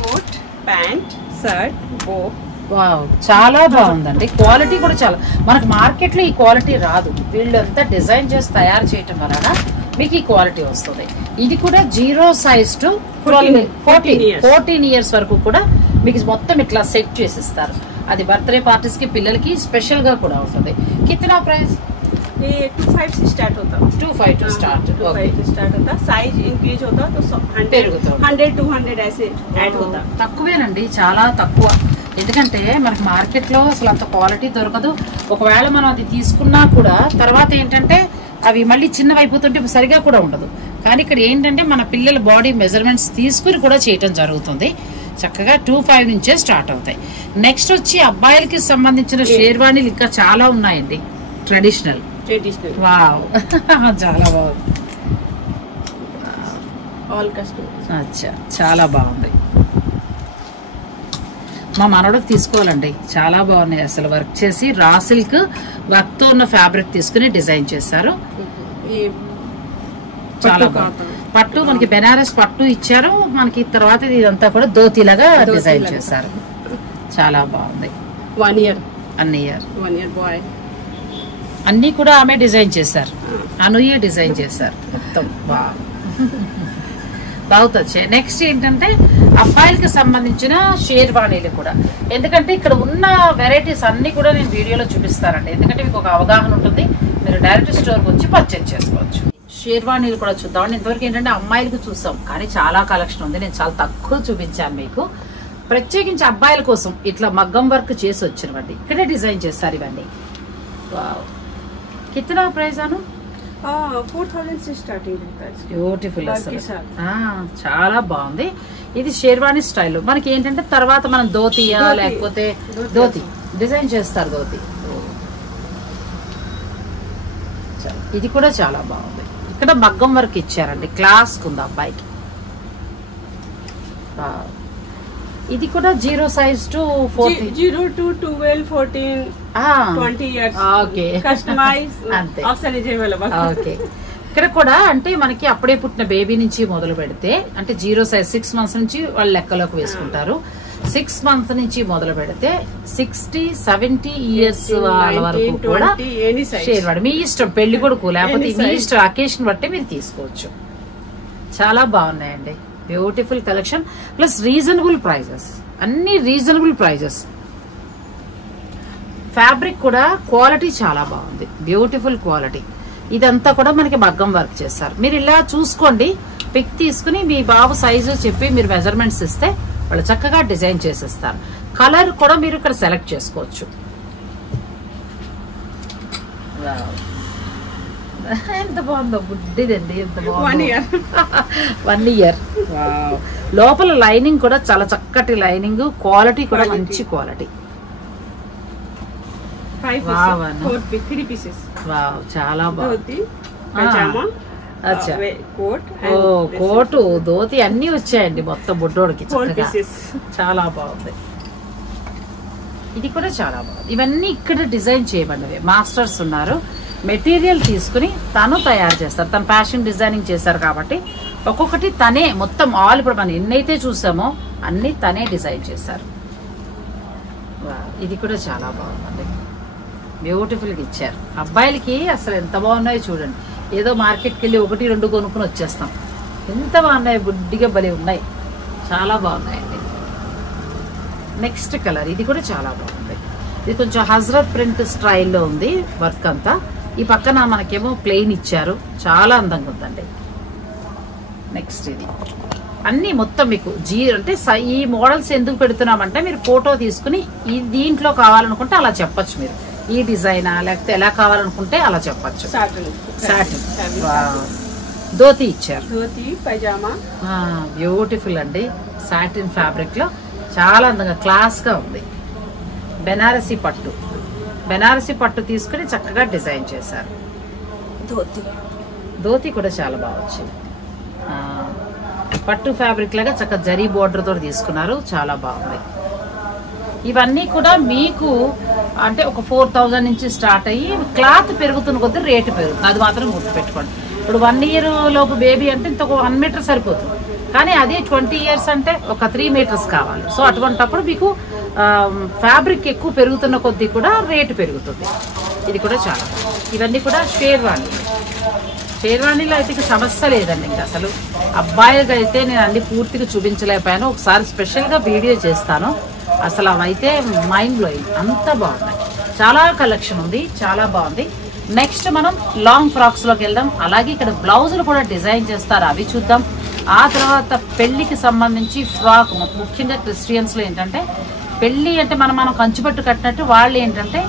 coat pant shirt bow. Wow, చాలా బాగుందండి. క్వాలిటీ కూడా చాలా, మనకు మార్కెట్లో ఈ క్వాలిటీ రాదు, వీళ్ళు అంతా డిజైన్ చేసి తయారు చేయటం వలన మీకు ఈ క్వాలిటీ వస్తుంది. ఇది కూడా 0 size to 14 years వరకు కూడా మీకు మొత్తం ఇట్లా సెట్ చేసిస్తారు. అది బర్త్డే పార్టీస్ కి పిల్లలకి స్పెషల్ గా కూడా ఉంటుంది. కిतना ప్రైస్? ये 25 से स्टार्ट होता है, 25 to start. 25 से स्टार्ट होता है. साइज इंक्रीज होता तो 100 200 ऐसे ऐड होता. తక్కువేనండి, చాలా తక్కువ. ఎందుకంటే మనకి మార్కెట్ లో అసలు అంత క్వాలిటీ దొరకదు. ఒకవేళ మనం అది తీసుకున్నా కూడా తర్వాత ఏంటంటే అవి మళ్ళీ చిన్నవి అయిపోతుంటే సరిగా కూడా ఉండదు. కానీ ఇక్కడ ఏంటంటే మన పిల్లల బాడీ మెజర్మెంట్స్ తీసుకుని కూడా చేయటం జరుగుతుంది. చక్కగా 25 నుంచే స్టార్ట్ అవుతాయి. నెక్స్ట్ వచ్చి అబ్బాయిలకి సంబంధించిన షేర్వాణీలు ఇంకా చాలా ఉన్నాయండి. ట్రెడిషనల్ వావ్ చాలా బాగుంది. ఆల్ కస్టమర్స్ అచ్చా, చాలా బాగుంది. మా మనోడికి తీసుకోవాలండి, చాలా బాగున్నాయి. అసలు వర్క్ చేసి రా సిల్క్ వర్క్ తో ఉన్న ఫ్యాబ్రిక్ తీసుకుని డిజైన్ చేశారు. చాలా బాగుంది. పట్టు మనకి బెనారస్ పట్టు ఇచ్చారు మనకి. తర్వాత ఇదంతా కూడా ధోతిలాగా డిజైన్ చేశారు. చాలా బాగుంది. 1 year బాయ్ అన్ని కూడా ఆమె డిజైన్ చేశారు, అనుయే డిజైన్ చేశారు మొత్తం. బాగుంది వచ్చాయి. నెక్స్ట్ ఏంటంటే అబ్బాయిలకి సంబంధించిన షేర్వాణీలు కూడా, ఎందుకంటే ఇక్కడ ఉన్న వెరైటీస్ అన్ని కూడా నేను వీడియోలో చూపిస్తానండి. ఎందుకంటే మీకు ఒక అవగాహన ఉంటుంది, మీరు డైరెక్ట్ స్టోర్కి వచ్చి పర్చేజ్ చేసుకోవచ్చు. షేర్వాణీలు కూడా చూద్దాం. ఇంతవరకు ఏంటంటే అమ్మాయిలకు చూసాం, కానీ చాలా కలెక్షన్ ఉంది. నేను చాలా తక్కువ చూపించాను మీకు. ప్రత్యేకించి అబ్బాయిల కోసం ఇట్లా మగ్గం వర్క్ చేసి వచ్చినవండి. ఇక్కడే డిజైన్ చేస్తారు ఇవన్నీ. కిतना ప్రైస్ అను? 4000 से स्टार्टिंग रहता है. బ్యూటిఫుల్ అసలు, చాలా బాగుంది. ఇది షేర్వాణి స్టైల్. మనకి ఏంటంటే తర్వాత మనం ధోతియా లేకపోతే ధోతి డిజైన్ చేస్తారు. ధోతి ఇది కూడా చాలా బాగుంది. ఇక్కడ మగ్గం వర్క్ ఇచ్చారండి, క్లాస్ ఉంది అబ్బాయికి. ఇది కూడా 0 size to 14 0 to 12 14 20 years. Okay, customise అంతే. Option is available. ఓకే, ఇక్కడ కూడా అంటే మనకి అప్పుడే పుట్టిన బేబీ నుంచి మొదలు పెడితే అంటే 0 size 6 months నుంచి వాళ్ళు లెక్కలోకి వేసుకుంటారు. 6 months నుంచి మొదలు పెడితే 60-70 years వాళ్ళ వరకు కూడా షేర్వాడి మీ ఇష్టం. పెళ్లి కొడుకు లేకపోతే మీ ఇష్టం, అకేషన్ బట్టి మీరు తీసుకోవచ్చు. చాలా బాగున్నాయండి. Beautiful collection plus reasonable prices, అన్ని రీజనబుల్ ప్రైజెస్. ఫ్యాబ్రిక్ కూడా క్వాలిటీ చాలా బాగుంది, బ్యూటిఫుల్ క్వాలిటీ. ఇదంతా కూడా మనకి మగ్గం వర్క్ చేస్తారు. మీరు ఇలా చూసుకోండి, పిక్ తీసుకుని మీ బాబు సైజు చెప్పి మీరు మెజర్మెంట్స్ ఇస్తే వాళ్ళు చక్కగా డిజైన్ చేసేస్తారు. కలర్ కూడా మీరు ఇక్కడ సెలెక్ట్ చేసుకోవచ్చు. ఎంత బాగుందో, బుడ్డిదండి, ఎంత బాగుంది. 1 year. లోపల లైనింగ్ కూడా చాలా చక్కటి లైనింగ్, క్వాలిటీ కూడా మంచి క్వాలిటీ. చాలా బాగుంది. కోటు ధోతి అన్ని వచ్చాయండి మొత్తం బుడ్డోడికి. చాలా బాగుంది. ఇది కూడా చాలా బాగుంది. ఇవన్నీ ఇక్కడ డిజైన్ చేయబడినవి. మాస్టర్స్ ఉన్నారు, మెటీరియల్ తీసుకుని తను తయారు చేస్తారు. తను ఫ్యాషన్ డిజైనింగ్ చేశారు కాబట్టి ఒక్కొక్కటి తనే మొత్తం ఆల్. ఇప్పుడు మనం ఎన్నైతే చూసామో అన్ని తనే డిజైన్ చేశారు. ఇది కూడా చాలా బాగుందండి, బ్యూటిఫుల్గా ఇచ్చారు. అబ్బాయిలకి అసలు ఎంత బాగున్నాయో చూడండి. ఏదో మార్కెట్కి వెళ్ళి 1-2 కొనుక్కుని వచ్చేస్తాం. ఎంత బాగున్నాయి, బుడ్డిగా బలి ఉన్నాయి, చాలా బాగున్నాయండి. నెక్స్ట్ కలర్ ఇది కూడా చాలా బాగుంది. ఇది కొంచెం హజరత్ ప్రింట్ స్టైల్లో ఉంది వర్క్ అంతా. ఈ పక్కన మనకేమో ప్లెయిన్ ఇచ్చారు, చాలా అందంగా ఉందండి. నెక్స్ట్ ఇది అన్నీ మొత్తం మీకు అంటే ఈ మోడల్స్ ఎందుకు పెడుతున్నామంటే మీరు ఫోటో తీసుకుని ఈ దీంట్లో కావాలనుకుంటే అలా చెప్పచ్చు. మీరు ఈ డిజైనా లేకపోతే ఎలా కావాలనుకుంటే అలా చెప్పచ్చు. సాటిన్ ధోతి ఇచ్చారు, ధోతి పైజామా, బ్యూటిఫుల్ అండి. సాటిన్ ఫ్యాబ్రిక్ లో చాలా అందంగా క్లాస్గా ఉంది. బెనారసీ పట్టు, బెనారసీ పట్టు తీసుకుని చక్కగా డిజైన్ చేశారు. ధోతి కూడా చాలా బాగా వచ్చింది. పట్టు ఫ్యాబ్రిక్ లాగా చక్కగా జరీ బోర్డర్తో తీసుకున్నారు, చాలా బాగుంది. ఇవన్నీ కూడా మీకు అంటే ఒక 4000 నుంచి స్టార్ట్ అయ్యి క్లాత్ పెరుగుతున్న కొద్దీ రేటు పెరుగుతుంది, అది మాత్రం గుర్తుపెట్టుకోండి. ఇప్పుడు 1 year లోపు బేబీ అంటే ఇంత 1 meter సరిపోతుంది, కానీ అదే 20 years అంటే ఒక 3 meters కావాలి. సో అటువంటప్పుడు మీకు ఫ్యాబ్రిక్ ఎక్కువ పెరుగుతున్న కొద్దీ కూడా రేటు పెరుగుతుంది. ఇది కూడా చాలా ఇవన్నీ కూడా షేర్వాణీలో అయితే సమస్య లేదండి. ఇంకా అసలు అబ్బాయిగా అయితే నేను అన్ని పూర్తిగా చూపించలేకపోయాను, ఒకసారి స్పెషల్గా వీడియో చేస్తాను. అసలు అవైతే మైండ్ బ్లోయింగ్, అంత బాగున్నాయి. చాలా కలెక్షన్ ఉంది, చాలా బాగుంది. నెక్స్ట్ మనం లాంగ్ ఫ్రాక్స్లోకి వెళ్దాం. అలాగే ఇక్కడ బ్లౌజులు కూడా డిజైన్ చేస్తారు, అవి చూద్దాం. ఆ తర్వాత పెళ్లికి సంబంధించి ఫ్రాక్, ముఖ్యంగా క్రిస్టియన్స్లో ఏంటంటే పెళ్ళి అంటే మనం కంచుపట్టు కట్టినట్టు వాళ్ళు ఏంటంటే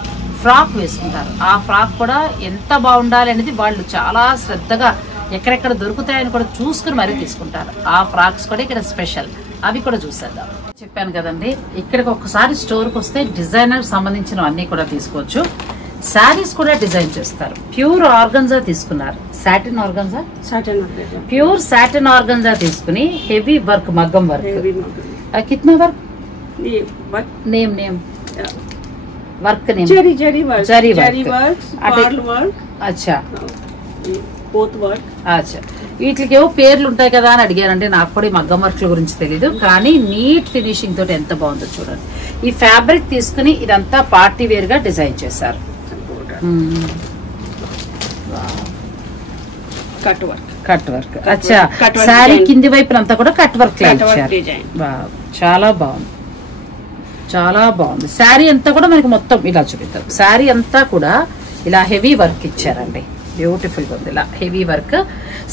ఫ్రాక్ వేసుకుంటారు. ఆ ఫ్రాక్ కూడా ఎంత బాగుండాలి అనేది వాళ్ళు చాలా శ్రద్ధగా ఎక్కడెక్కడ దొరుకుతాయని కూడా చూసుకుని మరీ తీసుకుంటారు. ఆ ఫ్రాక్స్ కూడా ఇక్కడ స్పెషల్, అవి కూడా చూసేద్దాం. చెప్పాను కదండి, ఇక్కడికి ఒక్కసారి స్టోర్కి వస్తే డిజైనర్ సంబంధించినవన్నీ కూడా తీసుకోవచ్చు. శారీస్ కూడా డిజైన్ చేస్తారు. ప్యూర్ ఆర్గన్జా తీసుకున్నారు, satin organza, pure satin organza తీసుకుని హెవీ వర్క్, మగ్గం వర్క్. కిतना work? Name work name zari work. అచ్చా, అచ్చా. వీటికేవో పేర్లు ఉంటాయి కదా అని అడిగారంటే నాకు కూడా ఈ మగ్గం వర్క్ల గురించి తెలీదు, కానీ నీట్ ఫినిషింగ్ తోటి ఎంత బాగుందో చూడండి. ఈ ఫ్యాబ్రిక్ తీసుకుని ఇదంతా పార్టీ వేర్ గా డిజైన్ చేశారు. Cut work. అచ్చా, శారీ కింది వైపు అంతా కూడా కట్ వర్క్ చాలా బాగుంది, చాలా బాగుంది. శారీ అంతా కూడా మనకి మొత్తం ఇలా చూపిస్తారు. శారీ అంతా కూడా ఇలా హెవీ వర్క్ ఇచ్చారండి, బ్యూటిఫుల్ గా ఉంది. ఇలా హెవీ వర్క్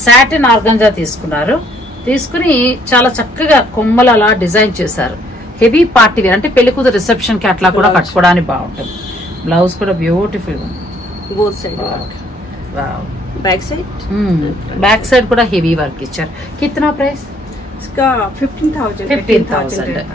సాటిన్ ఆర్గంజా తీసుకున్నారు. తీసుకుని చాలా చక్కగా కొమ్మలు అలా డిజైన్ చేశారు. హెవీ పార్టీ వేర్ అంటే పెళ్లి కూతురు రిసెప్షన్ కి అట్లా కూడా కట్టుకోవడానికి బాగుంటుంది. బ్లౌజ్ కూడా బ్యూటిఫుల్ గా ఉంది. బ్యాక్ సైడ్ కూడా హెవీ వర్క్ ఇచ్చారు. కిतना ప్రైస్? 15,000.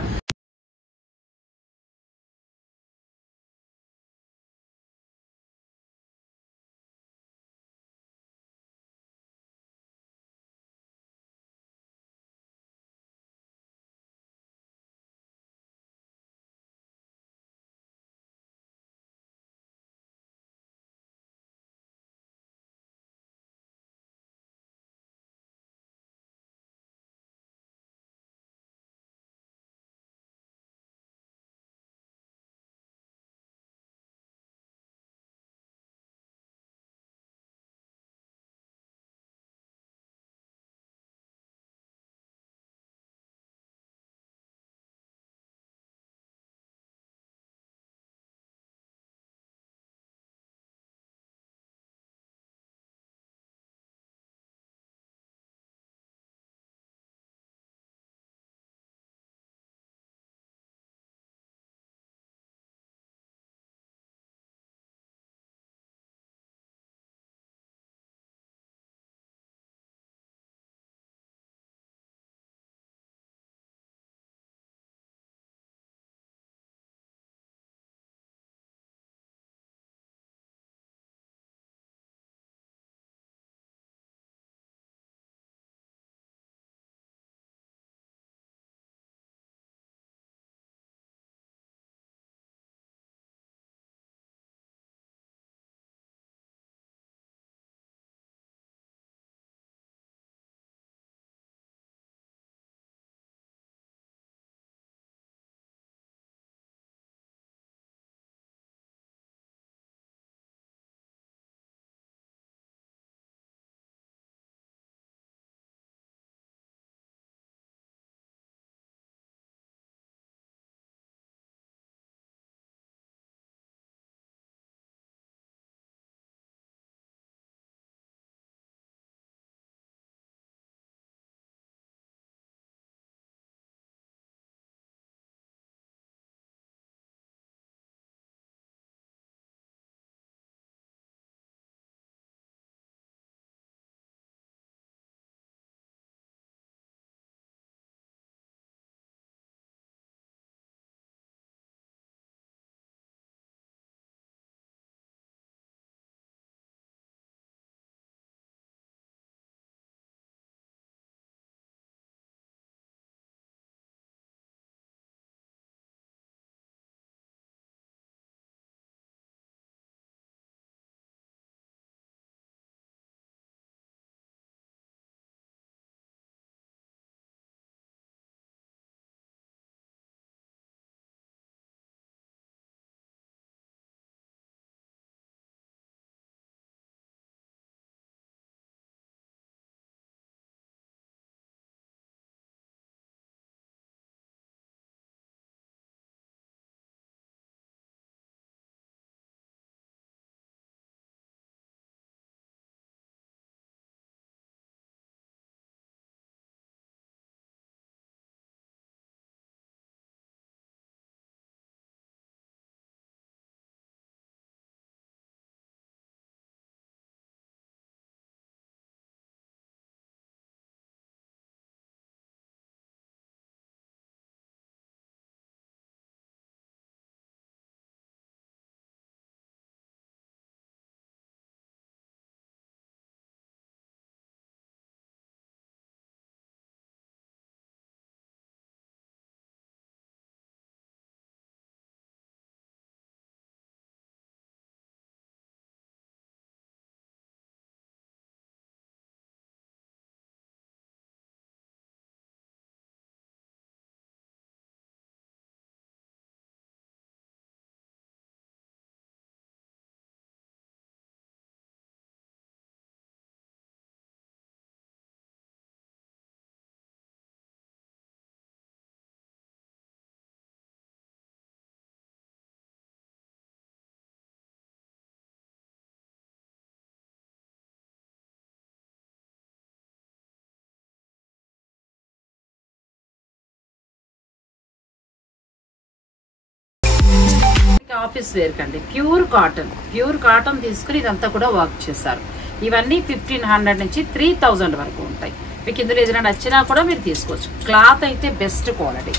ఆఫీస్ వేర్ కండి, ప్యూర్ కాటన్ తీసుకుని ఇదంతా కూడా వర్క్ చేశారు. ఇవన్నీ 1500 నుంచి 3000 వరకు ఉంటాయి. మీకు ఇందులో ఏదైనా నచ్చినా కూడా మీరు తీసుకోవచ్చు. క్లాత్ అయితే బెస్ట్ క్వాలిటీ.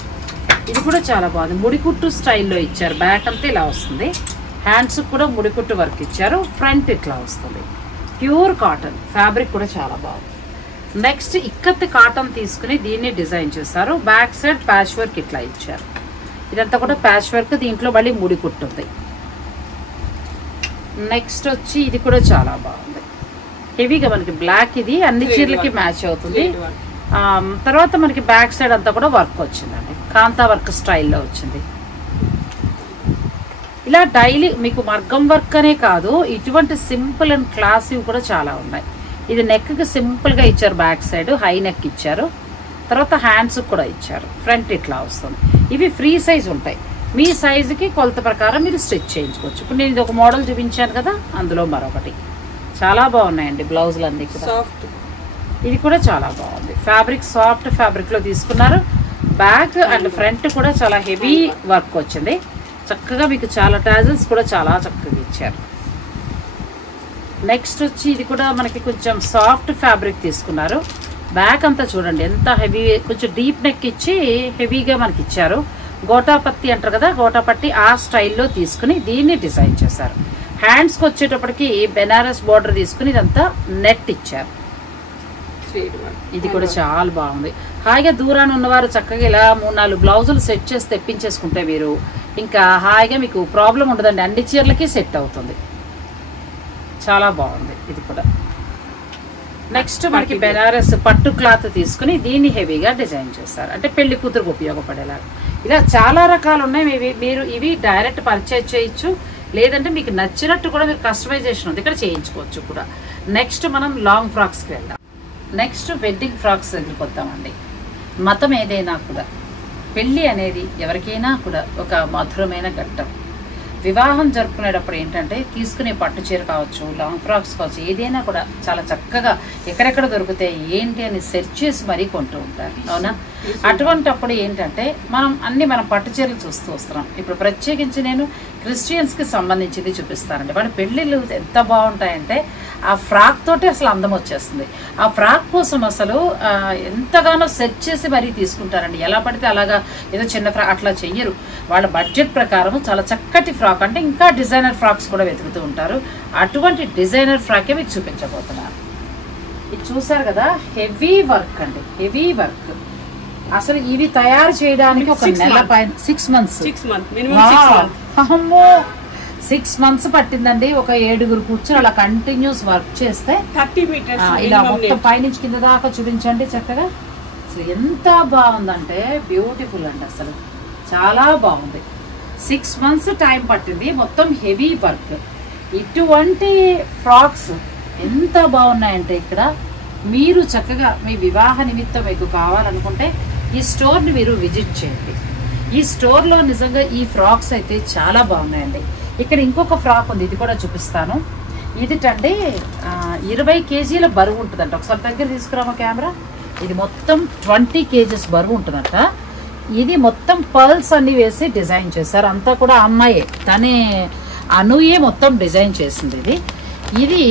ఇది కూడా చాలా బాగుంది, ముడికుట్టు స్టైల్లో ఇచ్చారు. బ్యాక్ అంతా ఇలా వస్తుంది, హ్యాండ్స్ కూడా ముడికుట్టు వర్క్ ఇచ్చారు, ఫ్రంట్ ఇట్లా వస్తుంది. ప్యూర్ కాటన్ ఫ్యాబ్రిక్ కూడా చాలా బాగుంది. నెక్స్ట్ ఇక్కత్ కాటన్ తీసుకుని దీన్ని డిజైన్ చేశారు. బ్యాక్ సైడ్ ప్యాచ్ వర్క్ ఇట్లా ఇచ్చారు. ఇదంతా కూడా ప్యాచ్ వర్క్, దీంట్లో మళ్ళీ ముడికుట్టు ఉంది. నెక్స్ట్ వచ్చి ఇది కూడా చాలా బాగుంది, హెవీగా మనకి బ్లాక్, ఇది అన్ని చీరలకి మ్యాచ్ అవుతుంది. తర్వాత మనకి బ్యాక్ సైడ్ అంతా కూడా వర్క్ వచ్చిందండి, కాంతా వర్క్ స్టైల్లో వచ్చింది. ఇలా డైలీ మీకు మగ్గం వర్క్ అనే కాదు, ఇటువంటి సింపుల్ అండ్ క్లాసీ కూడా చాలా ఉన్నాయి. ఇది నెక్కి సింపుల్గా ఇచ్చారు, బ్యాక్ సైడ్ హై నెక్ ఇచ్చారు, తర్వాత హ్యాండ్స్ కూడా ఇచ్చారు, ఫ్రంట్ ఇట్లా వస్తుంది. ఇవి ఫ్రీ సైజ్ ఉంటాయి, మీ సైజుకి కొలత ప్రకారం మీరు స్టిచ్ చేయించుకోవచ్చు. ఇప్పుడు నేను ఇది ఒక మోడల్ చూపించాను కదా, అందులో మరొకటి. చాలా బాగున్నాయండి బ్లౌజులు అన్నీ కూడా. సాఫ్ట్, ఇది కూడా చాలా బాగుంది. ఫ్యాబ్రిక్ సాఫ్ట్ ఫ్యాబ్రిక్లో తీసుకున్నారు. బ్యాక్ అండ్ ఫ్రంట్ కూడా చాలా హెవీ వర్క్ వచ్చింది. చక్కగా మీకు చాలా టాజల్స్ కూడా చాలా చక్కగా ఇచ్చారు. నెక్స్ట్ వచ్చి ఇది కూడా మనకి కొంచెం సాఫ్ట్ ఫ్యాబ్రిక్ తీసుకున్నారు. బ్యాక్ అంతా చూడండి ఎంత హెవీ, కొంచెం డీప్ నెక్ ఇచ్చి హెవీగా మనకి ఇచ్చారు. గోటాపత్తి అంటారు కదా, గోటాపత్తి ఆ స్టైల్లో తీసుకుని దీన్ని డిజైన్ చేశారు. హ్యాండ్స్కి వచ్చేటప్పటికి బెనారస్ బార్డర్ తీసుకుని ఇదంతా నెట్ ఇచ్చారు. ఇది కూడా చాలా బాగుంది. హాయిగా దూరాన్ని ఉన్నవారు చక్కగా ఇలా 3-4 బ్లౌజులు సెట్ చేసి తెప్పించేసుకుంటే మీరు ఇంకా హాయిగా మీకు ప్రాబ్లం ఉండదండి, అన్ని చీరలకి సెట్ అవుతుంది. చాలా బాగుంది ఇది కూడా. నెక్స్ట్ మనకి బెనారస్ పట్టు క్లాత్ తీసుకుని దీన్ని హెవీగా డిజైన్ చేస్తారు, అంటే పెళ్లి కూతురుకు ఉపయోగపడేలాగా. ఇలా చాలా రకాలు ఉన్నాయి. మీరు ఇవి డైరెక్ట్ పర్చేజ్ చేయొచ్చు, లేదంటే మీకు నచ్చినట్టు కూడా మీరు కస్టమైజేషన్ ఉంది ఇక్కడ చేయించుకోవచ్చు కూడా. నెక్స్ట్ మనం లాంగ్ ఫ్రాక్స్కి వెళ్దాం. నెక్స్ట్ వెడ్డింగ్ ఫ్రాక్స్ దగ్గరికి వద్దామండి. మతం ఏదైనా కూడా పెళ్ళి అనేది ఎవరికైనా కూడా ఒక మధురమైన ఘట్టం. వివాహం జరుపుకునేటప్పుడు ఏంటంటే తీసుకునే పట్టు చీర కావచ్చు, లాంగ్ ఫ్రాక్స్ కావచ్చు, ఏదైనా కూడా చాలా చక్కగా ఎక్కడెక్కడ దొరుకుతాయి ఏంటి అని సెర్చ్ చేసి మరీ కొంటూ ఉంటారు, అవునా? అటువంటప్పుడు ఏంటంటే మనం పట్టు చీరలు చూస్తూ వస్తున్నాం. ఇప్పుడు ప్రత్యేకించి నేను క్రిస్టియన్స్కి సంబంధించింది చూపిస్తానండి. వాడి పెళ్ళిళ్ళు ఎంత బాగుంటాయంటే ఆ ఫ్రాక్ తోటి అసలు అందం వచ్చేస్తుంది. ఆ ఫ్రాక్ కోసం అసలు ఎంతగానో సెర్చ్ చేసి మరీ తీసుకుంటారండి. ఎలా పడితే అలాగా ఏదో చిన్న ఫ్రాక్ అట్లా చెయ్యరు. వాళ్ళ బడ్జెట్ ప్రకారం చాలా చక్కటి ఫ్రాక్, అంటే ఇంకా డిజైనర్ ఫ్రాక్స్ కూడా వెతుకుతూ ఉంటారు. అటువంటి డిజైనర్ ఫ్రాకే మీకు చూపించబోతున్నారు. ఇది చూసారు కదా, హెవీ వర్క్ అండి, హెవీ వర్క్. అసలు ఇవి తయారు చేయడానికి ఒక నెల పైన 6 months 6 months పట్టిందండి. ఒక 7 కూర్చొని అలా కంటిన్యూస్ వర్క్ చేస్తే 30 meters ఇలా మొత్తం పైనుంచి కింద దాకా చూపించండి చక్కగా. అసలు ఎంత బాగుందంటే బ్యూటిఫుల్ అండి, అసలు చాలా బాగుంది. 6 months టైం పట్టింది, మొత్తం హెవీ వర్క్. ఇటువంటి ఫ్రాక్స్ ఎంత బాగున్నాయంటే ఇక్కడ మీరు చక్కగా మీ వివాహ నిమిత్తం మీకు కావాలనుకుంటే ఈ స్టోర్ని మీరు విజిట్ చేయండి. ఈ స్టోర్లో నిజంగా ఈ ఫ్రాక్స్ అయితే చాలా బాగున్నాయండి. ఇక్కడ ఇంకొక ఫ్రాక్ ఉంది, ఇది కూడా చూపిస్తాను. ఇదిటండి 20 kg బరువు ఉంటుందంట. ఒకసారి దగ్గర తీసుకురామా కెమెరా. ఇది మొత్తం 20 kgs బరువు ఉంటుందంట. ఇది మొత్తం పర్ల్స్ అన్ని వేసి డిజైన్ చేశారు. అంతా కూడా అమ్మాయే, తనే అనుయే మొత్తం డిజైన్ చేసింది. ఇది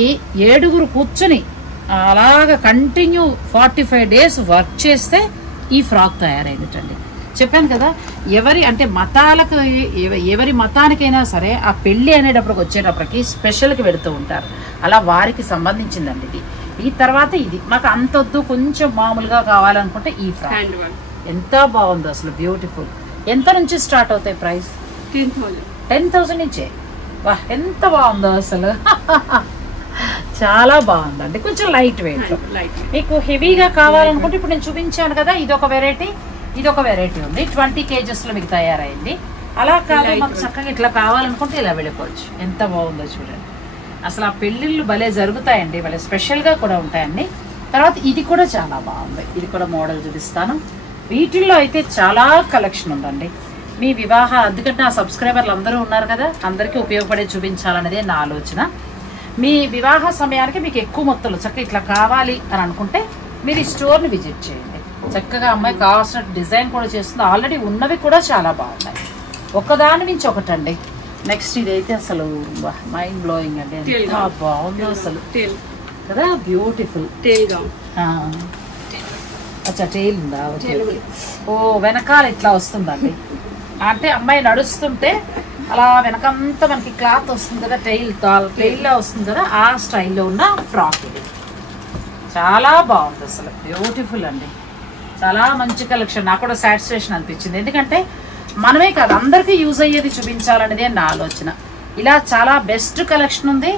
7 కూర్చొని అలాగా కంటిన్యూ 45 days వర్క్ చేస్తే ఈ ఫ్రాక్ తయారైందిటండి. చెప్పాను కదా, ఎవరి మతానికైనా సరే ఆ పెళ్లి అనేటప్పటికి వచ్చేటప్పటికి స్పెషల్కి వెళుతూ ఉంటారు. అలా వారికి సంబంధించిందండి ఇది. ఈ తర్వాత ఇది మాకు అంతొద్దు, కొంచెం మామూలుగా కావాలనుకుంటే ఈ ఫ్రాక్ ఎంత బాగుందో అసలు, బ్యూటిఫుల్. ఎంత నుంచి స్టార్ట్ అవుతాయి ప్రైస్? 10,000 నుంచే. వా ఎంత బాగుందో అసలు, చాలా బాగుందండి. కొంచెం లైట్ వెయిట్. మీకు హెవీగా కావాలనుకుంటే ఇప్పుడు నేను చూపించాను కదా, ఇదొక వెరైటీ ఉంది. 20 kgs మీకు తయారైంది. అలా కాదు మాకు చక్కగా ఇట్లా కావాలనుకుంటే ఇలా వెళ్ళిపోవచ్చు. ఎంత బాగుందో చూడండి. అసలు ఆ పెళ్ళిళ్ళు భలే జరుగుతాయండి, భలే స్పెషల్గా కూడా ఉంటాయండి. తర్వాత ఇది కూడా చాలా బాగుంది. ఇది కూడా మోడల్ చూపిస్తాను. వీటిల్లో అయితే చాలా కలెక్షన్ ఉందండి. మీ వివాహ, అందుకంటే నా సబ్స్క్రైబర్లు అందరూ ఉన్నారు కదా, అందరికీ ఉపయోగపడే చూపించాలనేదే నా ఆలోచన. మీ వివాహ సమయానికి మీకు ఎక్కువ మొత్తంలో చక్కగా ఇట్లా కావాలి అని అనుకుంటే మీరు ఈ స్టోర్ని విజిట్ చేయండి. చక్కగా అమ్మాయి కావాల్సిన డిజైన్ కూడా చేస్తుంది. ఆల్రెడీ ఉన్నవి కూడా చాలా బాగున్నాయి, ఒకదాని నుంచి ఒకటండి. నెక్స్ట్ ఇదైతే అసలు మైండ్ బ్లోయింగ్ అండి, Tail ఎంత gown. బాగుందో అసలు tail కదా, బ్యూటిఫుల్. gown. అచ్చా టైల్ ఉందా? ఓకే. Tail ఉంది. ఓ వెనకాల ఇట్లా వస్తుందండి, అంటే అమ్మాయి నడుస్తుంటే అలా వెనకంతా మనకి క్లాత్ వస్తుంది కదా, టైల్లో వస్తుంది కదా, ఆ స్టైల్లో ఉన్న ఫ్రాక్ ఇది. చాలా బాగుంది అసలు, బ్యూటిఫుల్ అండి, చాలా మంచి కలెక్షన్. నాకు కూడా సాటిస్ఫాక్షన్ అనిపించింది, ఎందుకంటే మనమే కాదు అందరికీ యూజ్ అయ్యేది చూపించాలనేది నా ఆలోచన. ఇలా చాలా బెస్ట్ కలెక్షన్ ఉంది,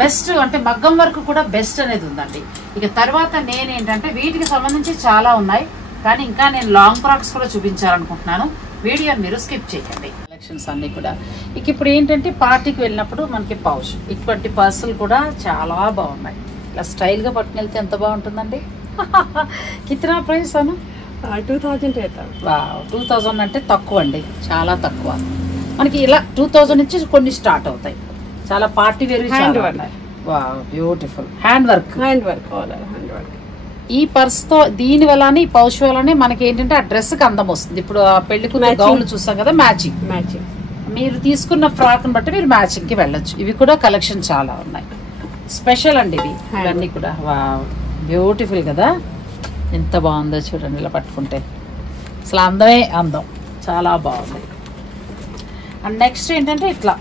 బెస్ట్ అంటే మగ్గం వరకు కూడా బెస్ట్ అనేది ఉందండి. ఇక తర్వాత నేనేంటంటే వీటికి సంబంధించి చాలా ఉన్నాయి, కానీ ఇంకా నేను లాంగ్ ఫ్రాక్స్ కూడా చూపించాలనుకుంటున్నాను. వీడియో మీరు స్కిప్ చేయకండి. కలెక్షన్స్ అన్నీ కూడా ఇక ఇప్పుడు ఏంటంటే పార్టీకి వెళ్ళినప్పుడు మనకి పౌచ్, ఇటువంటి పర్సులు కూడా చాలా బాగున్నాయి. ఇలా స్టైల్గా పట్టుకుని వెళ్తే ఎంత బాగుంటుందండి. కితనా ప్రైస్ అను? 2000 रहता. 2000 అంటే తక్కువ అండి, చాలా తక్కువ. మనకి ఇలా 2000 నుంచి కొన్ని స్టార్ట్ అవుతాయి. చాలా party wear, beautiful hand work. ఈ పర్స్ తో దీని వల్లనే, ఈ పౌచ్ వల్లనే మనకి ఏంటంటే ఆ డ్రెస్ కి అందం వస్తుంది. ఇప్పుడు ఆ పెళ్లి కూతురు గౌన్ చూస్తాం కదా, మ్యాచింగ్ మీరు తీసుకున్న ఫ్రాక్ బట్టి మీరు మ్యాచింగ్ కి వెళ్ళొచ్చు. ఇవి కూడా కలెక్షన్ చాలా ఉన్నాయి, స్పెషల్ అండి ఇవి. ఇవన్నీ కూడా బ్యూటిఫుల్ కదా, ఎంత బాగుందో చూడండి. ఇలా పట్టుకుంటే అసలు అందమే అందం, చాలా బాగుంది. అండ్ నెక్స్ట్ ఏంటంటే ఇట్లా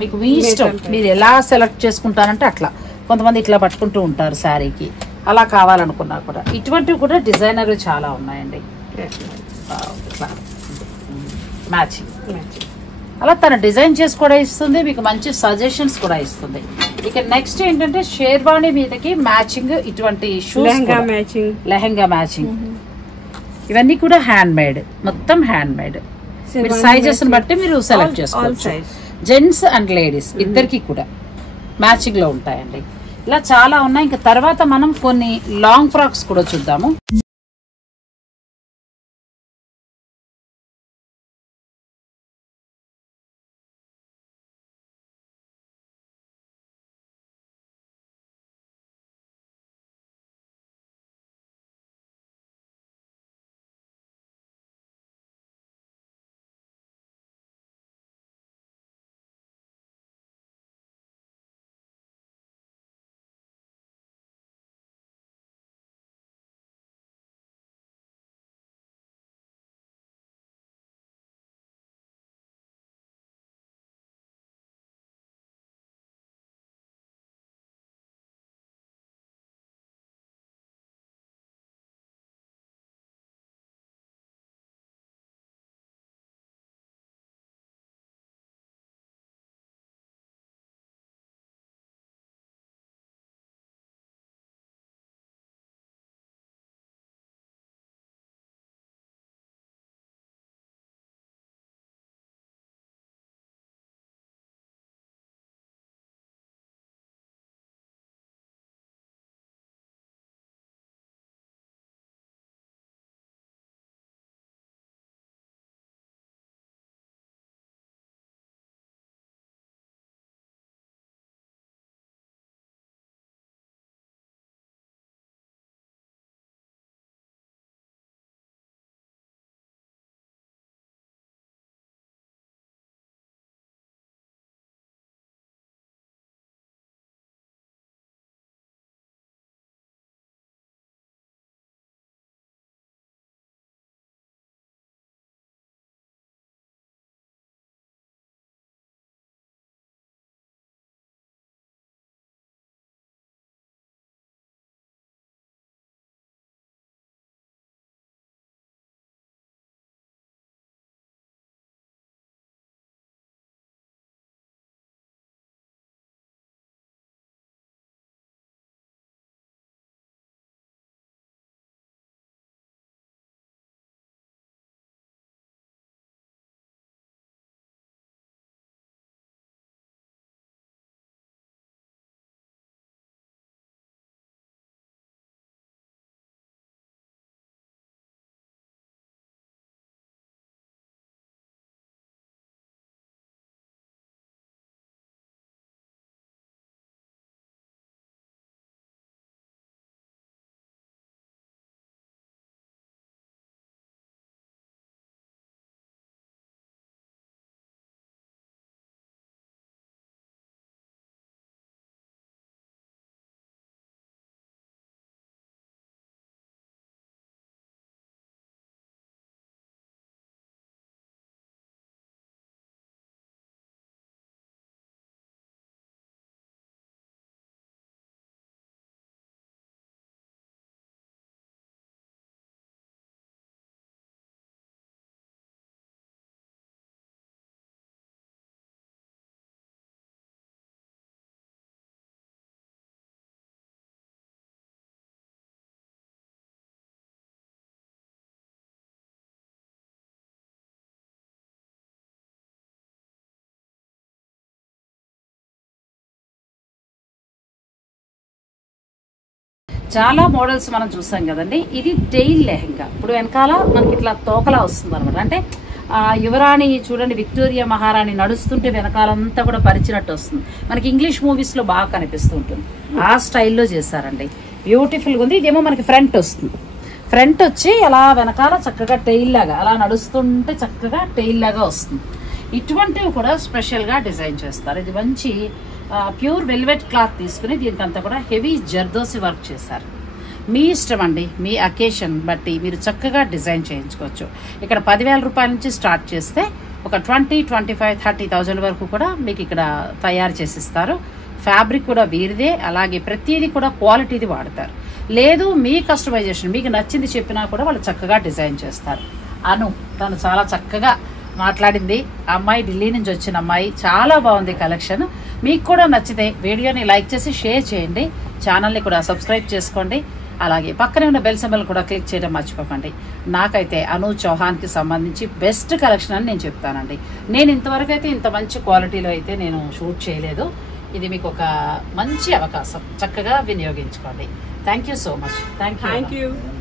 మీకు మీ ఇష్టం, మీరు ఎలా సెలెక్ట్ చేసుకుంటారంటే అట్లా. కొంతమంది ఇట్లా పట్టుకుంటూ ఉంటారు శారీకి, అలా కావాలనుకున్నా కూడా. ఇటువంటివి కూడా డిజైనర్ చాలా ఉన్నాయండి, ఇట్లా మ్యాచింగ్. అలా తన డిజైన్ చేసి కూడా ఇస్తుంది, మీకు మంచి సజెషన్స్ కూడా ఇస్తుంది. ఇక నెక్స్ట్ ఏంటంటే షేర్వాణి మీదకి మ్యాచింగ్ ఇటువంటి షూస్, లెహంగా మ్యాచింగ్. ఇవన్నీ కూడా హ్యాండ్ మేడ్, మొత్తం హ్యాండ్ మేడ్. మీరు సైజెస్ బట్టి మీరు సెలెక్ట్ చేసుకోవచ్చు. జెంట్స్ అండ్ లేడీస్ ఇద్దరికి కూడా మ్యాచింగ్ లో ఉంటాయండి. ఇలా చాలా ఉన్నాయి. ఇంకా తర్వాత మనం కొన్ని లాంగ్ ఫ్రాక్స్ కూడా చూద్దాము. చాలా మోడల్స్ మనం చూసాం కదండి. ఇది టెయిల్ లెహంగా. ఇప్పుడు వెనకాల మనకి ఇట్లా తోకలా వస్తుంది అనమాట. అంటే యువరాణి చూడండి, విక్టోరియా మహారాణి నడుస్తుంటే వెనకాలంతా కూడా పరిచినట్టు వస్తుంది. మనకి ఇంగ్లీష్ మూవీస్లో బాగా కనిపిస్తూ ఉంటుంది. ఆ స్టైల్లో చేశారండి. బ్యూటిఫుల్గా ఉంది. ఇదేమో మనకి ఫ్రంట్ వస్తుంది. ఫ్రంట్ వచ్చి అలా వెనకాల చక్కగా టెయిల్ లాగా అలా నడుస్తుంటే చక్కగా టెయిల్ లాగా వస్తుంది. ఇటువంటివి కూడా స్పెషల్గా డిజైన్ చేస్తారు. ఇది మంచి ప్యూర్ వెల్వెట్ క్లాత్ తీసుకుని దీనికంతా కూడా హెవీ జర్దోసి వర్క్ చేశారు. మీ ఇష్టం అండి, మీ అకేషన్ బట్టి మీరు చక్కగా డిజైన్ చేయించుకోవచ్చు. ఇక్కడ 10,000 రూపాయల నుంచి స్టార్ట్ చేస్తే ఒక 20, 25, 30,000 వరకు కూడా మీకు ఇక్కడ తయారు చేసిస్తారు. ఫ్యాబ్రిక్ కూడా వీరిదే, అలాగే ప్రతిదీ కూడా క్వాలిటీది వాడతారు. లేదు మీ కస్టమైజేషన్ మీకు నచ్చింది చెప్పినా కూడా వాళ్ళు చక్కగా డిజైన్ చేస్తారు. తను చాలా చక్కగా మాట్లాడింది. అమ్మాయి ఢిల్లీ నుంచి వచ్చిన అమ్మాయి. చాలా బాగుంది కలెక్షన్. మీకు కూడా నచ్చితే వీడియోని లైక్ చేసి షేర్ చేయండి. ఛానల్ని కూడా సబ్స్క్రైబ్ చేసుకోండి. అలాగే పక్కనే ఉన్న బెల్ సింబల్ కూడా క్లిక్ చేయడం మర్చిపోకండి. నాకైతే అను చౌహాన్కి సంబంధించి బెస్ట్ కలెక్షన్ అని నేను చెప్తానండి. నేను ఇంతవరకు అయితే ఇంత మంచి క్వాలిటీలో అయితే నేను షూట్ చేయలేదు. ఇది మీకు ఒక మంచి అవకాశం, చక్కగా వినియోగించుకోండి. Thank you so much. Thank you.